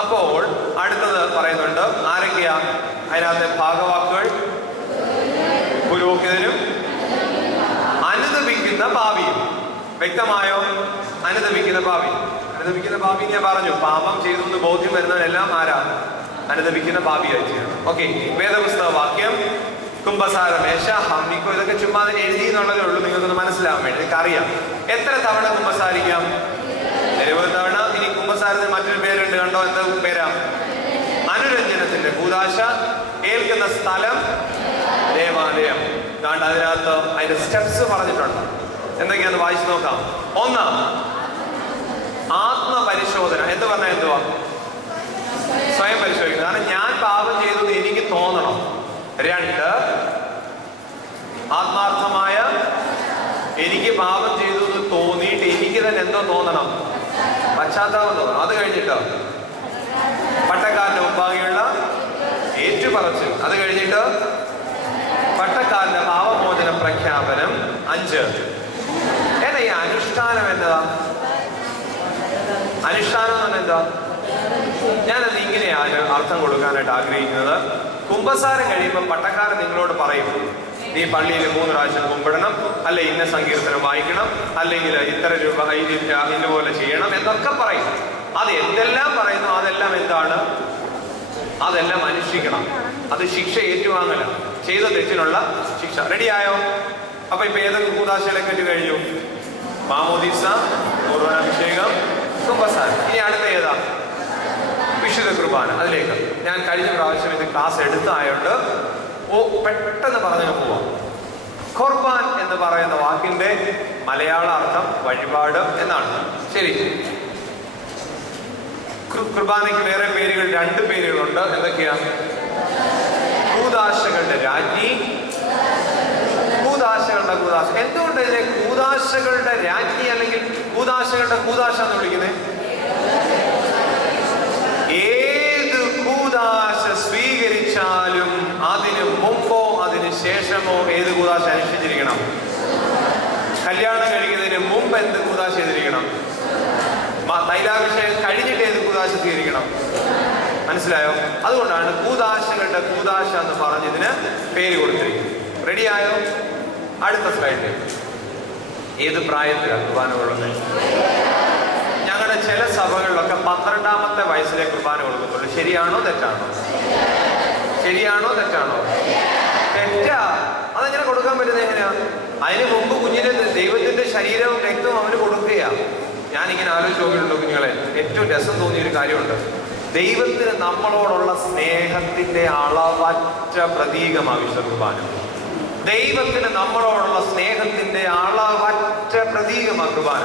അപ്പോൾ അടുത്തത് പറയുന്നുണ്ട്. ആരൊക്കെയാ അതിനകത്തെ ഭാഗവാക്കുകൾ? പുരോഹിതനും അനുദപിക്കുന്ന പാപിയും. വ്യക്തമായോ? അനുദപിക്കുന്ന പാപി. അനുദപിക്കുന്ന പാപി ഞാൻ പറഞ്ഞു, പാപം ചെയ്തു എന്ന് ബോധ്യം വരുന്നവരെല്ലാം ആരാ? അനുദപിക്കുന്ന പാപിയായി ചെയ്യണം. ഓക്കെ, വേദപുസ്തക വാക്യം, കുമ്പസാര മേശ, ഹമ്മിക്കോ, ഇതൊക്കെ ചുമ്മാ എഴുതി എന്നുള്ളതേ ഉള്ളൂ, നിങ്ങൾക്കൊന്ന് മനസ്സിലാവാൻ വേണ്ടി. എനിക്ക് അറിയാം. എത്ര തവണ കുമ്പസാരിക്കാം? 70 തവണ. ഇനി കുമ്പസാരത്തിന് മറ്റൊരു പേരുണ്ട്, കണ്ടോ? എന്താ പേരാ? അനുരഞ്ജനത്തിന്റെ കൂദാശ. ഏൽക്കുന്ന സ്ഥലം ദേവാലയം. അതുകൊണ്ട് അതിനകത്ത് അതിന്റെ സ്റ്റെപ്സ് പറഞ്ഞിട്ടുണ്ട്. എന്തൊക്കെയാന്ന് വായിച്ചു നോക്കാം. 1, ആത്മപരിശോധന. എന്ത് പറഞ്ഞാൽ എന്തുവാ? സ്വയം പരിശോധിക്കുന്നത്. കാരണം ഞാൻ പാപം ചെയ്തു എനിക്ക് തോന്നണം. 2, ആത്മാർത്ഥമായ, എനിക്ക് പാപം ചെയ്തു എന്ന് തോന്നിയിട്ട് എനിക്ക് തന്നെ എന്തോ തോന്നണം? പശ്ചാത്താപം തോന്നണം. അത് കഴിഞ്ഞിട്ട് പട്ടക്കാരന്റെ മുമ്പാകെയുള്ള ഏറ്റുപറച്ചിൽ. അത് കഴിഞ്ഞിട്ട് പട്ടക്കാരന്റെ പാപമോചന പ്രഖ്യാപനം. 5, ഈ അനുഷ്ഠാനം എന്നതാ? അനുഷ്ഠാനം എന്ന് പറഞ്ഞാൽ എന്താ? ഞാനത് ഇങ്ങനെയാണ് അർത്ഥം കൊടുക്കാനായിട്ട് ആഗ്രഹിക്കുന്നത്. കുമ്പസാരം കഴിയുമ്പോൾ പട്ടക്കാരൻ നിങ്ങളോട് പറയും, നീ പള്ളിയിൽ 3 പ്രാവശ്യം കുമ്പിടണം, അല്ലെ ഇന്ന സങ്കീർത്തനം വായിക്കണം, അല്ലെങ്കിൽ ഇത്ര രൂപ ഇന്നുപോലെ ചെയ്യണം എന്നൊക്കെ പറയും. അത് എന്തെല്ലാം പറയുന്നു അതെല്ലാം എന്താണ്? അതെല്ലാം അനുഷ്ഠിക്കണം. അത് ശിക്ഷ ഏറ്റുവാങ്ങല. ചെയ്ത തെറ്റിനുള്ള ശിക്ഷ. റെഡിയായോ? അപ്പൊ ഇപ്പൊ ഏതൊക്കെ കൂദാശകളെ പറ്റി കഴിഞ്ഞു? മാമോദീസ, പൂർവ്വനാഭിഷേകം, കുമ്പസാരം. ഇനി അടുത്ത ഏതാ? വിശുദ്ധ കുർബാന. അതിലേക്ക് ഞാൻ കഴിഞ്ഞ പ്രാവശ്യം ഇത് ക്ലാസ് എടുത്തായോണ്ട് പെട്ടെന്ന് പറഞ്ഞു പോവാം. ഖുർബാൻ എന്ന് പറയുന്ന വാക്കിന്റെ മലയാള അർത്ഥം വഴിപാട് എന്നാണ്. ശരി. കുർബാനയ്ക്ക് വേറെ പേരുകൾ, 2 പേരുകളുണ്ട്. എന്തൊക്കെയാ? കൂദാശകളുടെ രാജ്ഞി, കൂദാശകളുടെ കൂദാശ. എന്തുകൊണ്ട് ഇതിനെ കൂദാശകളുടെ രാജ്ഞി അല്ലെങ്കിൽ കൂദാശകളുടെ കൂദാശ എന്ന് വിളിക്കുന്നത്? ഏത് കൂദാശ സ്വീകരിച്ചാലും അതിന് മുമ്പോ അതിന് ശേഷമോ ഏത് കൂദാശ അനുഷ്ഠിച്ചിരിക്കണം? കല്യാണം കഴിക്കുന്നതിന് മുമ്പ് എന്ത് കൂദാശ ചെയ്തിരിക്കണം? തൈലാഭിഷേകം കഴിഞ്ഞിട്ട് ഏത് കൂദാശ സ്വീകരിക്കണം? മനസ്സിലായോ? അതുകൊണ്ടാണ് കൂദാശകളുടെ കൂദാശ എന്ന് പറഞ്ഞതിന് പേര് കൊടുത്തിരിക്കുന്നത്. റെഡിയായോ? അടുത്ത സ്ലൈഡിൽ ഏത് പ്രായത്തിലാണ് കുർബാന കൊള്ളുന്നത്? ഞങ്ങളുടെ ചില സഭകളിലൊക്കെ 12ാമത്തെ വയസ്സിലെ കുർബാന കൊടുക്കത്തുള്ളൂ. ശരിയാണോ തെറ്റാണോ? ശരിയാണോ തെറ്റാണോ? തെറ്റാ. അതെങ്ങനെ കൊടുക്കാൻ പറ്റുന്നത്? എങ്ങനെയാ? അതിന് മുമ്പ് കുഞ്ഞിന് ദൈവത്തിന്റെ ശരീരവും രക്തവും അവന് കൊടുക്കുകയാണ്. ഞാനിങ്ങനെ ആലോചിച്ച് നോക്കിയിട്ടുണ്ടോ കുഞ്ഞുങ്ങളെ? ഏറ്റവും രസം തോന്നിയൊരു കാര്യമുണ്ട്. ദൈവത്തിന് നമ്മളോടുള്ള സ്നേഹത്തിന്റെ അളവറ്റ പ്രതീകമാണ് വിശുദ്ധ കുർബാന. ദൈവത്തിന് നമ്മളോടുള്ള സ്നേഹത്തിന്റെ അളവറ്റ പ്രതീകമാണ് കുർബാന.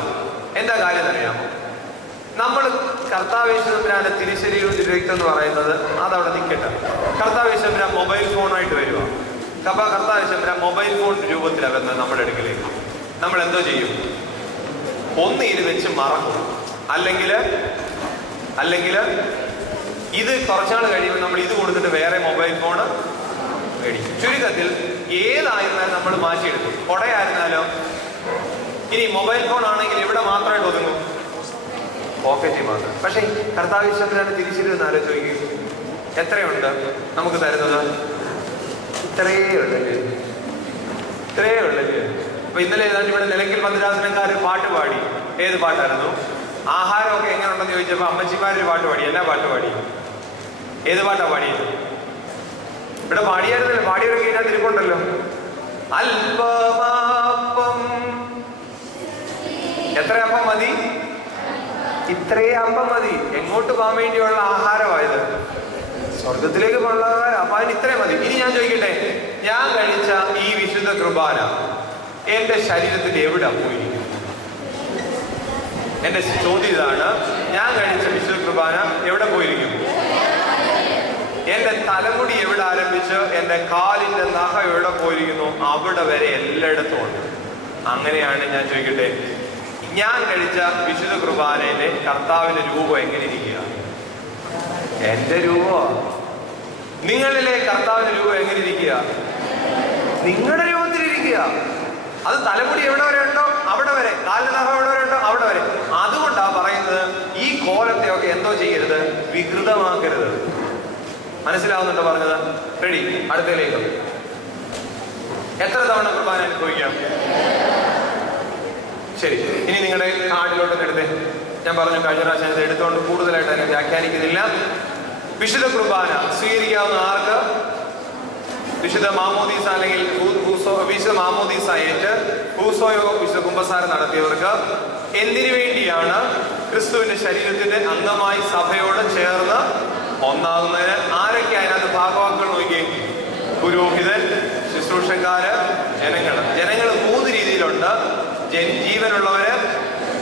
എന്താ കാര്യം അറിയാമോ? നമ്മൾ കർത്താവേശ്വരന്റെ തിരുശരീരവും തിരുരക്തം എന്ന് പറയുന്നത് അതവിടെ നിൽക്കട്ടെ. കർത്താവേശ്വരൻ മൊബൈൽ ഫോണായിട്ട് വരിക. കർത്താവേശ്വരൻ മൊബൈൽ ഫോൺ രൂപത്തിലാകുന്നത് നമ്മുടെ അടുക്കിലേക്ക്. നമ്മൾ എന്തോ ചെയ്യും? ഒന്ന് ഇത് വെച്ച് മറക്കും. അല്ലെങ്കിൽ ഇത് കുറച്ചാൾ കഴിയുമ്പോൾ നമ്മൾ ഇത് കൊടുത്തിട്ട് വേറെ മൊബൈൽ ഫോണ് മേടിക്കും. ചുരുക്കത്തിൽ ഏതായിരുന്നാലും നമ്മൾ മാറ്റിയെടുക്കും. കൊടയായിരുന്നാലോ? ഇനി മൊബൈൽ ഫോൺ ആണെങ്കിൽ എവിടെ മാത്രമായിട്ട് ഒതുങ്ങും? പോക്കറ്റിൽ മാത്രം. പക്ഷെ കർത്താവിശ്വരനാണ് തിരിച്ചിരുന്ന് ആലോചിക്കും. എത്രയുണ്ട് നമുക്ക് തരുന്നത്? ഇത്രയേ ഉള്ളല്ലേ? അപ്പൊ ഇന്നലെ ഏതാണ്ട് ഇവിടെ നിലയ്ക്കൽ ഭദ്രാസനക്കാർ പാട്ട് പാടി. ഏത് പാട്ടായിരുന്നു? ആഹാരമൊക്കെ എങ്ങനെ ഉണ്ടെന്ന് ചോദിച്ചപ്പോ അമ്മച്ചിമാരൊരു പാട്ട് പാടി. എന്നാ പാട്ട് പാടി? ഏത് പാട്ടാ പാടിയത്? ഇവിടെ പാടിയായിരുന്നല്ലോ. പാടിയൊക്കെ ഇതിനകത്ത് ഇരിപ്പുണ്ടല്ലോ. അല്പമാപ്പം. എത്ര അപ്പം മതി? ഇത്രേ അപ്പം മതി. എങ്ങോട്ട് പോകാൻ വേണ്ടിയുള്ള ആഹാരമായത്? സ്വർഗത്തിലേക്ക് പോകാനുള്ള ആഹാരം. അപ്പൊ അതിന് ഇത്രേ മതി. ഇനി ഞാൻ ചോദിക്കട്ടെ, ഞാൻ കഴിച്ച ഈ വിശുദ്ധ കുർബാന എന്റെ ശരീരത്തിൽ എവിടെ പോയിരിക്കും? എന്റെ ചോദ്യം ഇതാണ്. ഞാൻ കഴിച്ച വിശുദ്ധ കുർബാന എവിടെ പോയിരിക്കും? എന്റെ തലമുടി എവിടെ ആരംഭിച്ച് എന്റെ കാലിന്റെ നഖം എവിടെ പോയിരിക്കുന്നു അവിടെ വരെ എല്ലായിടത്തും ഉണ്ട്. അങ്ങനെയാണ് ഞാൻ ചോദിക്കട്ടെ, ഞാൻ കഴിച്ച വിശുദ്ധ കുർബാനയിലെ കർത്താവിന്റെ രൂപം എങ്ങനെ ഇരിക്കുക? എന്റെ രൂപോ? നിങ്ങളിലെ കർത്താവിന്റെ രൂപം എങ്ങനെ ഇരിക്കുക? നിങ്ങളുടെ രൂപത്തിലിരിക്കുക. അത് തലമുടി എവിടെ വരെ ഉണ്ടോ അവിടെ വരെ, കാലിന്റെ നഖം എവിടെ വരെ ഉണ്ടോ അവിടെ വരെ. അതുകൊണ്ടാ പറയുന്നത് ഈ കോലത്തെയൊക്കെ എന്തോ ചെയ്യരുത്, വികൃതമാക്കരുത്. മനസ്സിലാവുന്നുണ്ടോ പറഞ്ഞത്? റെഡി. അടുത്തതിലേക്ക്. എത്ര തവണ കുർബാന അനുഭവിക്കാം? ശരി. ഇനി നിങ്ങളുടെ കാർഡിലോട്ട് എടുത്തേ. ഞാൻ പറഞ്ഞു കഴിഞ്ഞ പ്രാവശ്യം ഇത് എടുത്തുകൊണ്ട് കൂടുതലായിട്ട് അതിനെ വ്യാഖ്യാനിക്കുന്നില്ല. വിശുദ്ധ കുർബാന സ്വീകരിക്കാവുന്ന ആർക്ക്? വിശുദ്ധ മാമോദീസ അല്ലെങ്കിൽ വിശുദ്ധ മാമോദീസ ഏറ്റ് ഹൂസോയോ വിശുദ്ധ കുമ്പസാരം നടത്തിയവർക്ക്. എന്തിനു വേണ്ടിയാണ്? ക്രിസ്തുവിന്റെ ശരീരത്തിന്റെ അംഗമായി സഭയോട് ചേർന്ന് ഒന്നാകുന്നതിന്. ആരൊക്കെ അതിനകത്ത് ഭാഗവാക്കുകൾ നോക്കി? പുരോഹിതൻ, ശുശ്രൂഷക്കാര്, ജനങ്ങൾ. 3 രീതിയിലുണ്ട്. ജീവനുള്ളവര്,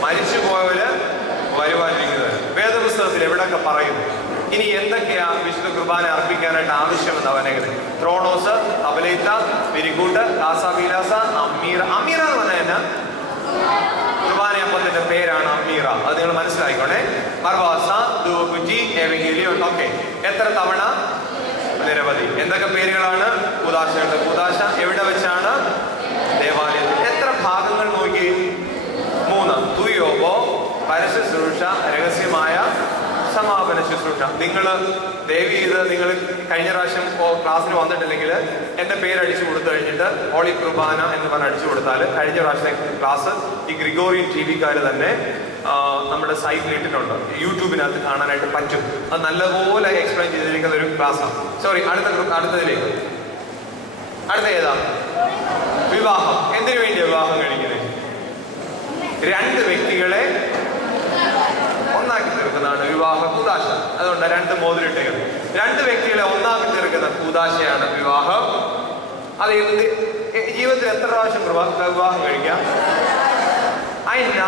മരിച്ചുപോയവര്, വരുവാനിരിക്കുന്നവര്. വേദപുസ്തകത്തിൽ എവിടെയൊക്കെ പറയും. ഇനി എന്തൊക്കെയാ വിശുദ്ധ കുർബാന അർപ്പിക്കാനായിട്ട് ആവശ്യമെന്ന് അവനെങ്ങനെ? ത്രോണോസ്, അബലേത്ത, പെരിക്കൂട്ട്, കാസാബീലാസ, അമ്മീറ. അമ്മീറ എന്ന് പറഞ്ഞാൽ കുർബാനയപ്പത്തിന്റെ പേരാണ് അമ്മീറ. അത് നിങ്ങൾ മനസ്സിലായിക്കോട്ടെ. മർവാസ, ദൂകുജി, എവെങ്കിലിയോൺ. ഓക്കെ. എത്ര തവണ? നിരവധി. എന്തൊക്കെ പേരുകളാണ്? കൂദാശകളുടെ കൂദാശ. എവിടെ വെച്ചാണ്? ദേവാലയത്തിൽ. എത്ര ഭാഗങ്ങൾ നോക്കി? 3. തുയോബോ, പരസ്യ ശുശ്രൂഷ, രഹസ്യമായ സമാപന ശുശ്രൂഷ. നിങ്ങൾ ദയവ് ചെയ്ത് നിങ്ങൾ കഴിഞ്ഞ പ്രാവശ്യം ക്ലാസ്സിന് വന്നിട്ടില്ലെങ്കിൽ എന്റെ പേര് അടിച്ചു കൊടുത്തു കഴിഞ്ഞിട്ട് ഹോളി കുർബാന എന്ന് പറഞ്ഞ് അടിച്ചു കൊടുത്താൽ കഴിഞ്ഞ പ്രാവശ്യത്തെ ക്ലാസ് ഈ ഗ്രിഗോറിയൻ ടിവിക്കാർ തന്നെ നമ്മുടെ സൈറ്റിൽ ഇട്ടിട്ടുണ്ട്. യൂട്യൂബിനകത്ത് കാണാനായിട്ട് പറ്റും. അത് നല്ലപോലെ എക്സ്പ്ലെയിൻ ചെയ്തിരിക്കുന്ന ഒരു ക്ലാസ്സാണ്. സോറി, അടുത്തതിലേക്ക്. അടുത്ത ഏതാ? വിവാഹം. എന്തിനു വേണ്ടിയാ വിവാഹം കഴിക്കുന്നത്? രണ്ട് വ്യക്തികളെ ഒന്നാക്കി തീർക്കുന്നതാണ് വിവാഹ കൂദാശ. അതുകൊണ്ട് രണ്ട് മോതിരിട്ടകൾ. രണ്ട് വ്യക്തികളെ ഒന്നാക്കി തീർക്കുന്ന കൂദാശയാണ് വിവാഹം. അത് ജീവിതത്തിൽ എത്ര പ്രാവശ്യം വിവാഹം കഴിക്കാം? അതിനാ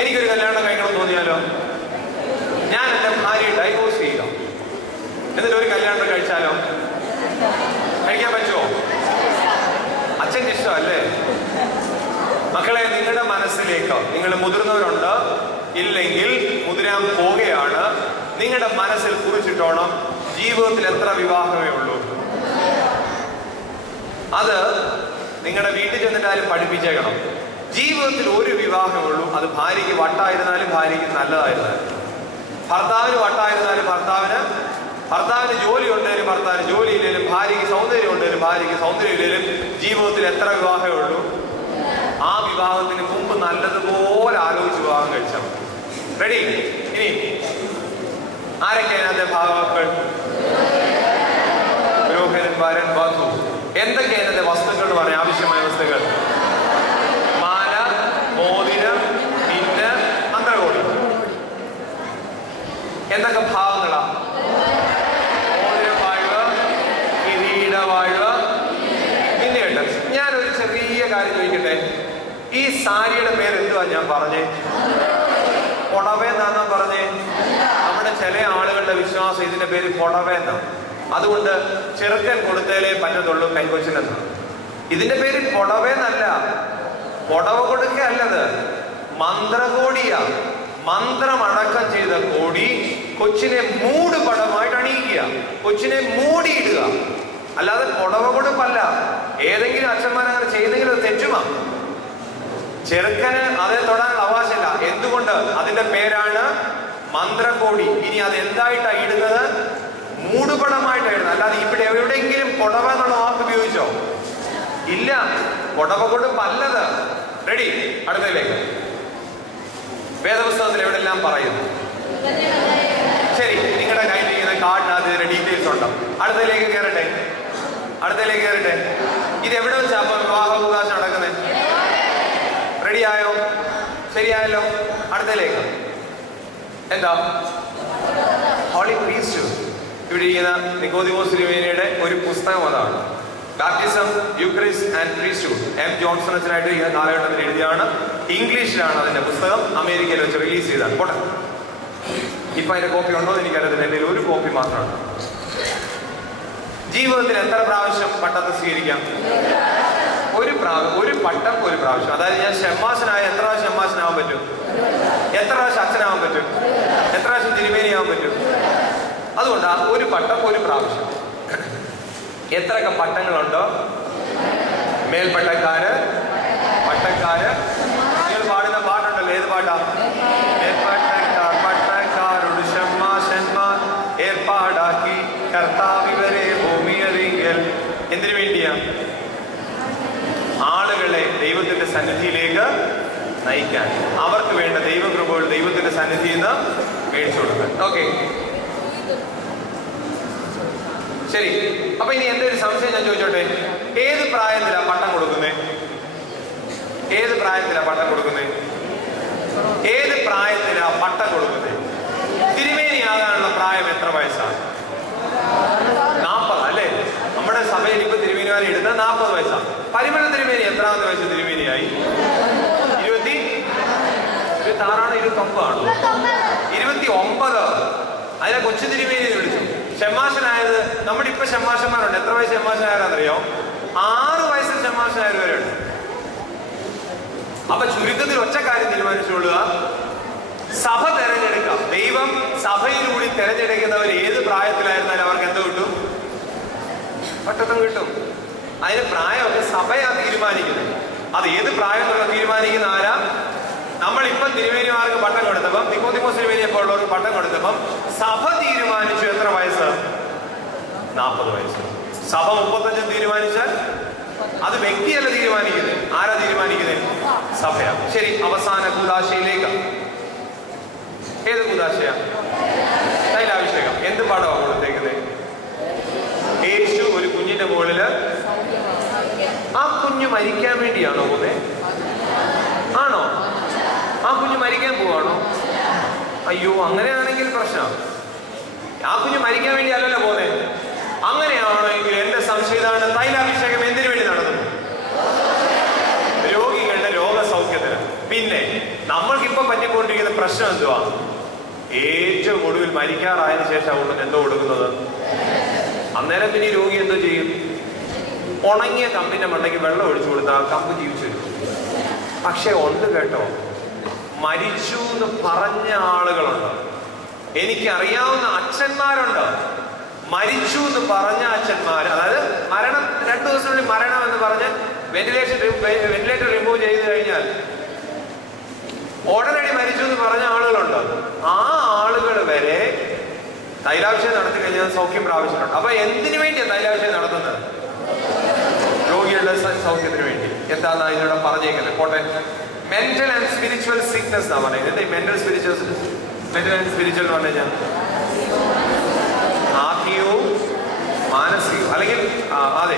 എനിക്കൊരു കല്യാണം കഴിക്കണമെന്ന് തോന്നിയാലോ, ഞാൻ എൻ്റെ ഭാര്യയെ ഡൈവോഴ്സ് ചെയ്യുക, എന്നിട്ട് ഒരു കല്യാണം കഴിച്ചാലോ കഴിക്കാൻ പറ്റുമോ? അച്ഛൻ്റെ ഇഷ്ടമല്ലേ? മക്കളെ, നിങ്ങളുടെ മനസ്സിലേക്ക്, നിങ്ങൾ മുതിർന്നവരുണ്ട്, ഇല്ലെങ്കിൽ മുതിരാൻ പോവുകയാണ്, നിങ്ങളുടെ മനസ്സിൽ കുറിച്ചിട്ടോണം ജീവിതത്തിൽ എത്ര വിവാഹമേ ഉള്ളൂ. അത് നിങ്ങളുടെ വീട്ടിൽ ചെന്നിട്ടാലും പഠിപ്പിച്ചേക്കണം. ജീവിതത്തിൽ ഒരു വിവാഹമേ ഉള്ളൂ. അത് ഭാര്യയ്ക്ക് വട്ടായിരുന്നാലും ഭാര്യയ്ക്ക് നല്ലതായിരുന്നാലും, ഭർത്താവിന് വട്ടായിരുന്നാലും ഭർത്താവിന് ജോലി ഉണ്ടെങ്കിലും ഭർത്താവിന് ജോലി ഇല്ലെങ്കിലും, ഭാര്യയ്ക്ക് സൗന്ദര്യം ഉണ്ടെങ്കിലും ഭാര്യയ്ക്ക് സൗന്ദര്യം ഇല്ലെങ്കിലും, ജീവിതത്തിൽ എത്ര വിവാഹമേ ഉള്ളൂ. ആ വിവാഹത്തിന് മുമ്പ് നല്ലതുപോലെ ആലോചിച്ച് വിവാഹം കഴിച്ചാൽ മതി. റെഡി? ഇനി ആരൊക്കെ അതിനകത്തെ ഭാഗങ്ങൾ? പുരോഹിതൻ, വരൻ, വധു. എന്തൊക്കെ അതിനകത്തെ വസ്തുക്കൾ എന്ന് പറയാം? ആവശ്യമായ വസ്തുക്കൾ: മാല, മോതിരം, പിന്ന്, മന്ത്രകോടി. എന്തൊക്കെ ഭാവങ്ങളാ? മോതിരം വാഴുക, കിരീട വാഴുക, പിന്നെയുണ്ട്. ഞാനൊരു ചെറിയ കാര്യം ചോദിക്കട്ടെ. ഈ സാരിയുടെ പേര് എന്തുവാ ഞാൻ പറഞ്ഞേ? പൊടവേന്നാ പറഞ്ഞേ? നമ്മുടെ ചില ആളുകളുടെ വിശ്വാസം ഇതിന്റെ പേര് പൊടവേന്നാണ്. അതുകൊണ്ട് ചെറുക്കൻ കൊടുത്തേലേ പറ്റത്തുള്ളൂ കൈകൊച്ചിനെന്ന്. ഇതിന്റെ പേര് പൊടവേന്നല്ല, പൊടവ കൊടുക്കല്ലത്, മന്ത്രകോടിയാ. മന്ത്രമടക്കം ചെയ്ത കോടി കൊച്ചിനെ മൂടുപടമായിട്ട് അണിയിക്കുക, കൊച്ചിനെ മൂടിയിടുക. അല്ലാതെ പൊടവ കൊടുപ്പല്ല. ഏതെങ്കിലും അച്ഛന്മാർ അങ്ങനെ ചെയ്തെങ്കിലും അത് തെറ്റുമാ. ചെറുക്കന് അതേ തൊടാനുള്ള അവകാശമില്ല. എന്തുകൊണ്ട്? അതിന്റെ പേരാണ് മന്ത്രകോടി. ഇനി അത് എന്തായിട്ടാ ഇടുന്നത്? മൂടുപടമായിട്ടാണ് ഇടുന്നത്. അല്ലാതെ ഇവിടെ എവിടെയെങ്കിലും പൊടവ എന്നുള്ള വാക്ക് ഉപയോഗിച്ചോ? ഇല്ല, പൊടവ കൊടുപ്പല്ലത്. റെഡി? അടുത്തതിലേക്ക്. വേദപുസ്തകത്തിൽ എവിടെല്ലാം പറയുന്നു? ശരി, നിങ്ങളുടെ കയ്യിലിരിക്കുന്ന കാർഡിനകത്ത് ഇതിന്റെ ഡീറ്റെയിൽസ് ഉണ്ടോ? അടുത്തതിലേക്ക് കയറട്ടെ. ഇത് എവിടെ വെച്ചാ അപ്പൊ വിവാഹ കൂദാശ നടക്കുന്നത്? റെഡിയായോ? ശരിയായല്ലോ. അടുത്തതിലേക്ക്. എന്താ? Holy priesthood. ഇവിടെ ഇരിക്കുന്ന നിക്കോദിമോസ് തിരുമേനിയുടെ ഒരു പുസ്തകം അതാണ്. Baptism, Eucharist and priesthood. M Johnson അച്ഛനായിട്ട് ഈ കാലഘട്ടത്തിൽ എഴുതിയാണ്. ഇംഗ്ലീഷിലാണ് അതിന്റെ പുസ്തകം. അമേരിക്കയിൽ വെച്ച് റിലീസ് ചെയ്താണ്. പോട്ടെ, ഇപ്പൊ അതിന്റെ കോപ്പി ഉണ്ടോ എന്ന് എനിക്കറിയത്തില്ല. എൻ്റെ ഒരു കോപ്പി മാത്രമാണ്. ജീവിതത്തിൽ എത്ര പ്രാവശ്യം പട്ടത്തെ സ്വീകരിക്കാം? ഒരു പട്ടം ഒരു പ്രാവശ്യം. അതായത് ഞാൻ ഷമ്മാസനായ എത്ര പ്രാവശ്യം ഷമ്മാസനാവാൻ പറ്റും? എത്ര പ്രാവശ്യം അച്ഛനാവാൻ പറ്റും? എത്ര പ്രാവശ്യം തിരുമേനിയാവാൻ പറ്റും? അതുകൊണ്ട് ഒരു പട്ടം ഒരു പ്രാവശ്യം. എത്രയൊക്കെ പട്ടങ്ങളുണ്ടോ? മേൽപ്പട്ടക്കാര്, പട്ടക്കാര്. നിങ്ങൾ പാടുന്ന പാട്ടുണ്ടല്ലോ, ഏത് പാട്ടാ? പട്ടക്കാരോട് ഷമ്മാശന്മാർ ഏർപ്പാടാക്കി കർത്താവിവരെ ഭൂമിയറിങ്കൽ. എന്തിനു വേണ്ടിയാ? ആളുകളെ ദൈവത്തിന്റെ സന്നിധിയിലേക്ക് നയിക്കാൻ, അവർക്ക് വേണ്ട ദൈവകൃപകൾ ദൈവത്തിന്റെ സന്നിധിയിൽ നിന്ന് മേടിച്ചു കൊടുക്കാൻ. ഓക്കെ, ശരി. അപ്പൊ ഇനി എന്റെ ഒരു സംശയം ഞാൻ ചോദിച്ചോട്ടെ. ഏത് പ്രായത്തിലാ പട്ടം കൊടുക്കുന്നേ? ഏത് പ്രായത്തിലാ പട്ടം കൊടുക്കുന്നേ? തിരുമേനിയാകാനുള്ള പ്രായം എത്ര വയസ്സാണ്? 40 അല്ലേ? നമ്മുടെ സഭയിൽ ഇപ്പൊ തിരുമേനിമാരെ ഇടുന്നത് 40 വയസ്സാണ്. പരിമള തിരുമേനി എത്രാമത്തെ വയസ്സ് തിരുമേനിയായി? 26 29 29. അതിനെ കൊച്ചു തിരുമേനി വിളിച്ചു. ഷമ്മാശനായത് നമ്മുടെ ഇപ്പൊ ഷമ്മാശന്മാരുണ്ട്. എത്ര വയസ്സ് ഷമ്മാശനായറിയോ? 6 വയസ്സിൽ ഷമ്മാശനായർ വരെ ഉണ്ട്. അപ്പൊ ചുരുക്കത്തിൽ ഒറ്റ കാര്യം തീരുമാനിച്ചുകൊള്ളുക: സഭ തെരഞ്ഞെടുക്കാം. ദൈവം സഭയിലൂടെ തെരഞ്ഞെടുക്കുന്നവർ ഏത് പ്രായത്തിലായിരുന്നാലും അവർക്ക് എന്ത് കിട്ടും? പട്ടത്തം കിട്ടും. അതിന് പ്രായമൊക്കെ സഭയാ തീരുമാനിക്കുന്നത്. അത് ഏത് പ്രായം എന്നുള്ള തീരുമാനിക്കുന്ന ആരാ? നമ്മളിപ്പം തിരുമേനിമാർക്ക് പട്ടം കൊടുത്തപ്പം, നിക്കോദിമോസ് തിരുമേനിയപ്പോൾ ഉള്ളവർക്ക് പട്ടം കൊടുത്തപ്പം സഭ തീരുമാനിച്ചു എത്ര വയസ്സ്? 40 വയസ്സ്. സഭ 35 തീരുമാനിച്ചാൽ അത് വ്യക്തിയല്ല തീരുമാനിക്കുന്നത്. ആരാ തീരുമാനിക്കുന്നത്? സഭയാ. ശരി, അവസാന കൂദാശയിലേക്ക്. ഏത് കൂദാശയാ? തൈലാഭിഷേകം. എന്ത് പാഠമാണ് കൊടുത്തേക്കുന്നത്? യേശു ഒരു കുഞ്ഞിന്റെ മുകളില് ആ കുഞ്ഞ് മരിക്കാൻ വേണ്ടിയാണോ പോകുന്നത്? ആണോ? ആ കുഞ്ഞ് മരിക്കാൻ പോവാണോ? അയ്യോ, അങ്ങനെയാണെങ്കിൽ പ്രശ്നം. ആ കുഞ്ഞ് മരിക്കാൻ വേണ്ടി അല്ലല്ലോ പോകുന്നത്. അങ്ങനെയാണെങ്കിൽ എന്റെ സംശയം ഇതാണ്, തൈലാഭിഷേകം എന്തിനു വേണ്ടി നടത്തുന്നു? രോഗികളുടെ രോഗസൗഖ്യത്തിന്. പിന്നെ നമ്മൾക്കിപ്പൊ പറ്റിക്കൊണ്ടിരിക്കുന്ന പ്രശ്നം എന്തുവാ? ഏറ്റവും ഒടുവിൽ മരിക്കാറായതിനു ശേഷം കൊണ്ട് എന്തോ കൊടുക്കുന്നത്. അന്നേരം പിന്നെ ഈ രോഗി എന്തോ ചെയ്യും? ഉണങ്ങിയ കമ്പിന്റെ മണ്ടയ്ക്ക് വെള്ളം ഒഴിച്ചു കൊടുത്താൽ ആ കമ്പ് ജീവിച്ചു വരും. പക്ഷെ ഉണ്ട് കേട്ടോ, മരിച്ചു എന്ന് പറഞ്ഞ ആളുകളുണ്ട്. എനിക്കറിയാവുന്ന അച്ഛന്മാരുണ്ട്, മരിച്ചു എന്ന് പറഞ്ഞ അച്ഛന്മാർ. അതായത് മരണം 2 ദിവസത്തിനുള്ളിൽ മരണം എന്ന് പറഞ്ഞ് വെന്റിലേറ്റർ റിമൂവ് ചെയ്ത് കഴിഞ്ഞാൽ ഉടനടി മരിച്ചു എന്ന് പറഞ്ഞ ആളുകളുണ്ട്. ആ ആളുകൾ വരെ തൈലാഭിഷേകം നടത്തി കഴിഞ്ഞാൽ സൗഖ്യം പ്രാപിച്ചിട്ടുണ്ട്. അപ്പൊ എന്തിനു വേണ്ടിയാണ് തൈലാഭിഷേകം നടത്തുന്നത്? രോഗികളുടെ സൗഖ്യത്തിന് വേണ്ടി. എന്താന്ന് ഇതിലൂടെ പറഞ്ഞേക്കുന്നത്? കോട്ടെ, മെന്റൽ ആൻഡ് സ്പിരിച്വൽ സിക്നസ് എന്നാ പറയുന്നത്. മെന്റൽ ആൻഡ് സ്പിരിച്വൽ എന്ന് പറഞ്ഞു കഴിഞ്ഞാൽ ആത്മീയവും മാനസികവും, അല്ലെങ്കിൽ അതെ,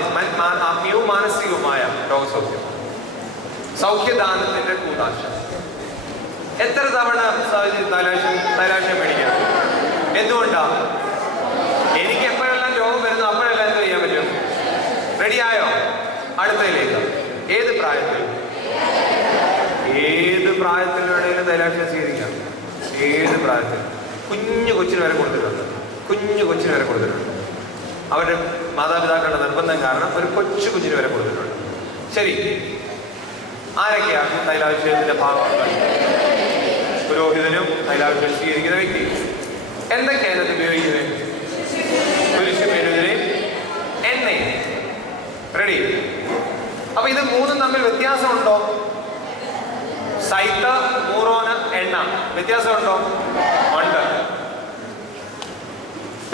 ആത്മീയവും മാനസികവുമായ രോഗസൗഖ്യം, സൗഖ്യദാനത്തിന്റെ കൂതാശ. എത്ര തവണ തൈലാഭിഷേകം മേടിക്കണം? എന്തുകൊണ്ടാ? എനിക്ക് എപ്പോഴെല്ലാം രോഗം വരുന്നു അപ്പോഴെല്ലാം എന്ത് ചെയ്യാൻ പറ്റും? റെഡിയായോ? അടുത്തതിലേക്ക്. ഏത് പ്രായത്തിൽ വേണമെങ്കിലും തൈലാഭിഷേകം സ്വീകരിക്കാം. ഏത് പ്രായത്തിൽ. കുഞ്ഞു കൊച്ചിന് വരെ കൊടുത്തിട്ടുണ്ട്. അവരുടെ മാതാപിതാക്കളുടെ നിർബന്ധം കാരണം ഒരു കൊച്ചു കുഞ്ഞിന് വരെ കൊടുത്തിട്ടുണ്ട്. ശരി, ആരൊക്കെയാണ് തൈലാഭിഷേകത്തിന്റെ ഭാഗങ്ങൾ? പുരോഹിതനും തൈലാഭിഷേകം സ്വീകരിക്കുന്ന വ്യക്തി. എന്തൊക്കെയാണ് അതിനകത്ത് ഉപയോഗിക്കുന്നത്? കുരിശും മെഴുകുതിരയും എണ്ണയും. റെഡി? അപ്പൊ ഇത് മൂന്നും തമ്മിൽ വ്യത്യാസമുണ്ടോ? സൈത്ത, മൂറോന്, എണ്ണ വ്യത്യാസമുണ്ടോ? ഉണ്ട്.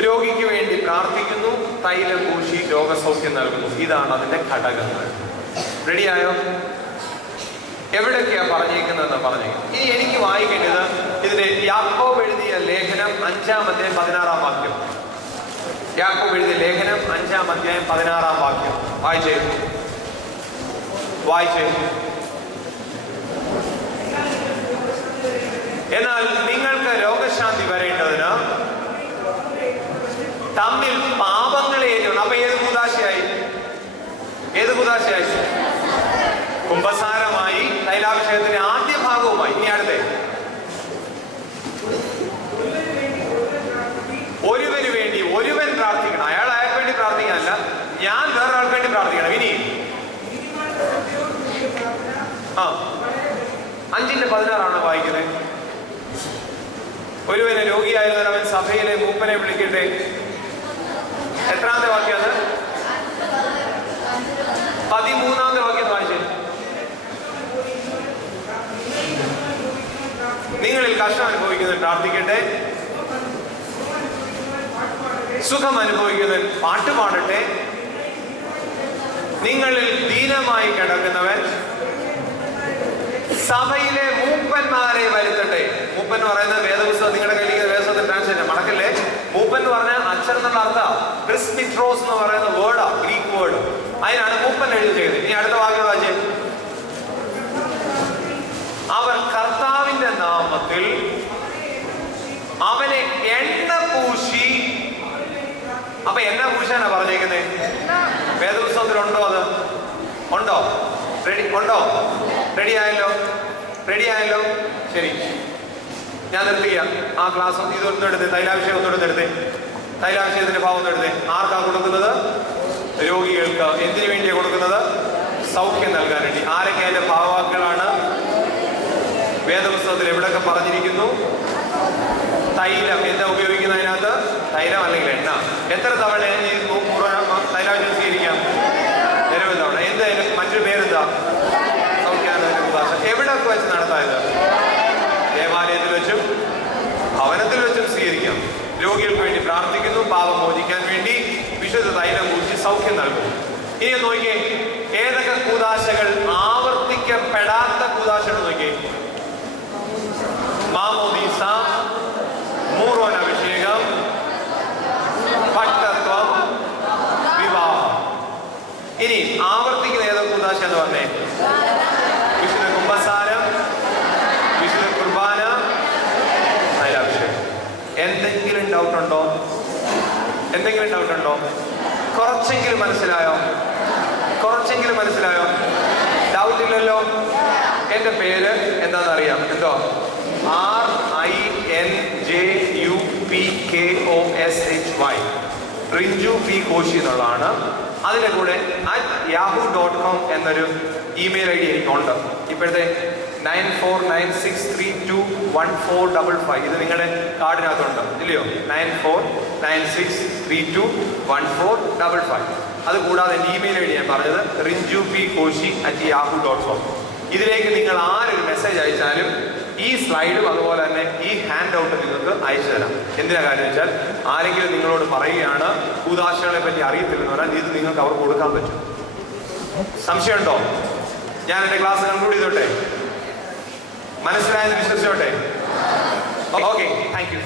രോഗിക്ക് വേണ്ടി പ്രാർത്ഥിക്കുന്നു, തൈലം പൂശി രോഗസൗഖ്യം നൽകുന്നു. ഇതാണ് അതിന്റെ ഘടകങ്ങൾ. റെഡിയായോ? എവിടൊക്കെയാ പറഞ്ഞേക്കുന്നതെന്ന് പറഞ്ഞേക്കുന്നത്. ഇനി എനിക്ക് വായിക്കേണ്ടത് ഇതിന്റെ യാക്കോബ് എഴുതിയ ലേഖനം 5-ാം അധ്യായം 16-ാം വാക്യം. യാക്കോബ് എഴുതിയ ലേഖനം 5-ാം അധ്യായം 16-ാം വാക്യം വായിച്ചേ. എന്നാൽ നിങ്ങൾക്ക് രോഗശാന്തി വരേണ്ടതിന് തമ്മിൽ പാപങ്ങളെ ഏറ്റുണ്ട്. അപ്പൊ ഏത് കൂദാശയായി? കുംഭസാരമായി, തൈലാഭിഷേകത്തിന്റെ ആദ്യ ഭാഗവുമായി. ഇനി അടുത്തേ, ഒരുവന് വേണ്ടി ഒരുവൻ പ്രാർത്ഥിക്കണം. അയാൾക്ക് വേണ്ടി പ്രാർത്ഥിക്കാനല്ല, ഞാൻ വേറൊരാൾക്ക് വേണ്ടി പ്രാർത്ഥിക്കണം. ഇനി 5:16 വായിക്കുന്നത്. ഒരുവന് രോഗിയായവൻ അവൻ സഭയിലെ മൂപ്പനെ വിളിക്കട്ടെ. എത്രാമത്തെ വാക്യാണ്? 13-ാമത്തെ വാക്യം വായിച്ചേ. നിങ്ങളിൽ കഷ്ടം അനുഭവിക്കുന്നവൻ പ്രാർത്ഥിക്കട്ടെ, സുഖം അനുഭവിക്കുന്നവൻ പാട്ടുപാടട്ടെ, നിങ്ങളിൽ ദീനമായി കിടക്കുന്നവൻ സഭയിലെ മൂപ്പന്മാരെ വരുത്തട്ടെ. മൂപ്പൻ എന്ന് പറയുന്നത് വേദപുസ്തകം, നിങ്ങളുടെ കയ്യിൽ വേദപുസ്തകത്തിൽ ട്രാൻസ്ലേഷൻ മടക്കല്ലേ. മൂപ്പൻ എന്ന് പറഞ്ഞാൽ അച്ഛൻ എന്നുള്ള അർത്ഥം. ക്രിസ്മിട്രോസ് എന്ന് പറയുന്ന വേർഡാ, ഗ്രീക്ക് വേർഡ്. അതിനാണ് മൂപ്പൻ എഴുതി ചെയ്തത്. ഇനി അടുത്ത വാക്യം വായിച്ചേ. അവർ കർത്താവിന്റെ നാമത്തിൽ അവനെ എണ്ണ പൂശി. അപ്പൊ എണ്ണ പൂശാനാ പറഞ്ഞേക്കുന്നത്. വേദപുസ്തകത്തിലുണ്ടോ? അത് ഉണ്ടോ? ഉണ്ടോ? റെഡിയായല്ലോ? ശരി, ഞാൻ നിർത്തിയ ആ ക്ലാസ് ഇതൊന്നെടുത്ത് തൈലാഭിഷേകം ഒന്നെടുത്ത് തൈലാഭിഷേകത്തിന്റെ ഭാവം ഒന്നെടുത്ത്. ആർക്കാ കൊടുക്കുന്നത്? രോഗികൾക്ക്. എന്തിനു വേണ്ടിയാണ് കൊടുക്കുന്നത്? സൗഖ്യം നൽകാൻ വേണ്ടി. ആരൊക്കെ അതിന്റെ ഭാവവാക്കുകളാണ്? വേദപുസ്തകത്തിൽ എവിടെയൊക്കെ പറഞ്ഞിരിക്കുന്നു? തൈലം എന്താ ഉപയോഗിക്കുന്നതിനകത്ത്? തൈലം അല്ലെങ്കിൽ എണ്ണ. എത്ര തവണ തൈലാഭിഷേകം സ്വീകരിക്കാം? നിരവധി തവണ. എന്തായാലും മറ്റൊരു പേരെന്താ? സൗഖ്യാനന്ദ കൂദാശ. എവിടെയൊക്കെ വെച്ച് നടത്താത്? ദേവാലയത്തിൽ വെച്ചും ഭവനത്തിൽ വെച്ചും സ്വീകരിക്കാം. രോഗികൾക്ക് വേണ്ടി പ്രാർത്ഥിക്കുന്നു, പാപം മോചിക്കാൻ വേണ്ടി വിശുദ്ധ തൈലം പൂശി സൗഖ്യം നൽകുന്നു. ഇനി നോക്കിയേ, ഏതൊക്കെ കൂദാശകൾ ആവർത്തിക്കപ്പെടാത്ത കൂദാശകൾ നോക്കിയേ. മാമോദീസ, മൂറോൻ അഭിഷേകം, പട്ടത്വം, വിവാഹം. ഇനി ആവർത്തിക്കുന്ന ഏതൊക്കെ എന്ന് പറഞ്ഞേ. വിശുദ്ധ കുമ്പസാരം, വിശുദ്ധ കുർബാന, തൈലാഭിഷേകം. എന്തെങ്കിലും ഡൗട്ട് ഉണ്ടോ? എന്തെങ്കിലും ഡൗട്ട് ഉണ്ടോ? കുറച്ചെങ്കിലും മനസ്സിലായോ? കുറച്ചെങ്കിലും മനസ്സിലായോ? ഡൗട്ട് ഇല്ലല്ലോ. എന്റെ പേര് എന്താണെന്നറിയാം. എന്തോ? RINJUPKOSHY, റിഞ്ചു പി കോശി എന്നുള്ളതാണ്. അതിൻ്റെ കൂടെ @yahoo.com എന്നൊരു ഇമെയിൽ ID എനിക്കുണ്ട്. ഇപ്പോഴത്തെ 9496321455 ഇത് നിങ്ങളുടെ കാർഡിനകത്തുണ്ട് ഇല്ലയോ? 9496321455. അതുകൂടാതെ എൻ്റെ ഇമെയിൽ ID ഞാൻ പറഞ്ഞത് rinjupkoshi@yahoo.com. ഇതിലേക്ക് നിങ്ങൾ ആരൊരു മെസ്സേജ് അയച്ചാലും ഈ സ്ലൈഡും അതുപോലെ തന്നെ ഈ ഹാൻഡ് ഔട്ട് നിങ്ങൾക്ക് അയച്ചു തരാം. എന്തിനാ കാര്യം വെച്ചാൽ ആരെങ്കിലും നിങ്ങളോട് പറയുകയാണ് കൂദാശകളെ പറ്റി അറിയത്തില്ലെന്ന് പറഞ്ഞാൽ ഇത് നിങ്ങൾക്ക് അവർക്ക് കൊടുക്കാൻ പറ്റും. സംശയമുണ്ടോ? ഞാൻ എൻ്റെ ക്ലാസ് കൺക്ലൂഡ് ചെയ്തോട്ടെ? മനസ്സിലായെന്ന് വിശ്വസിച്ചോട്ടെ? Okay, thank you.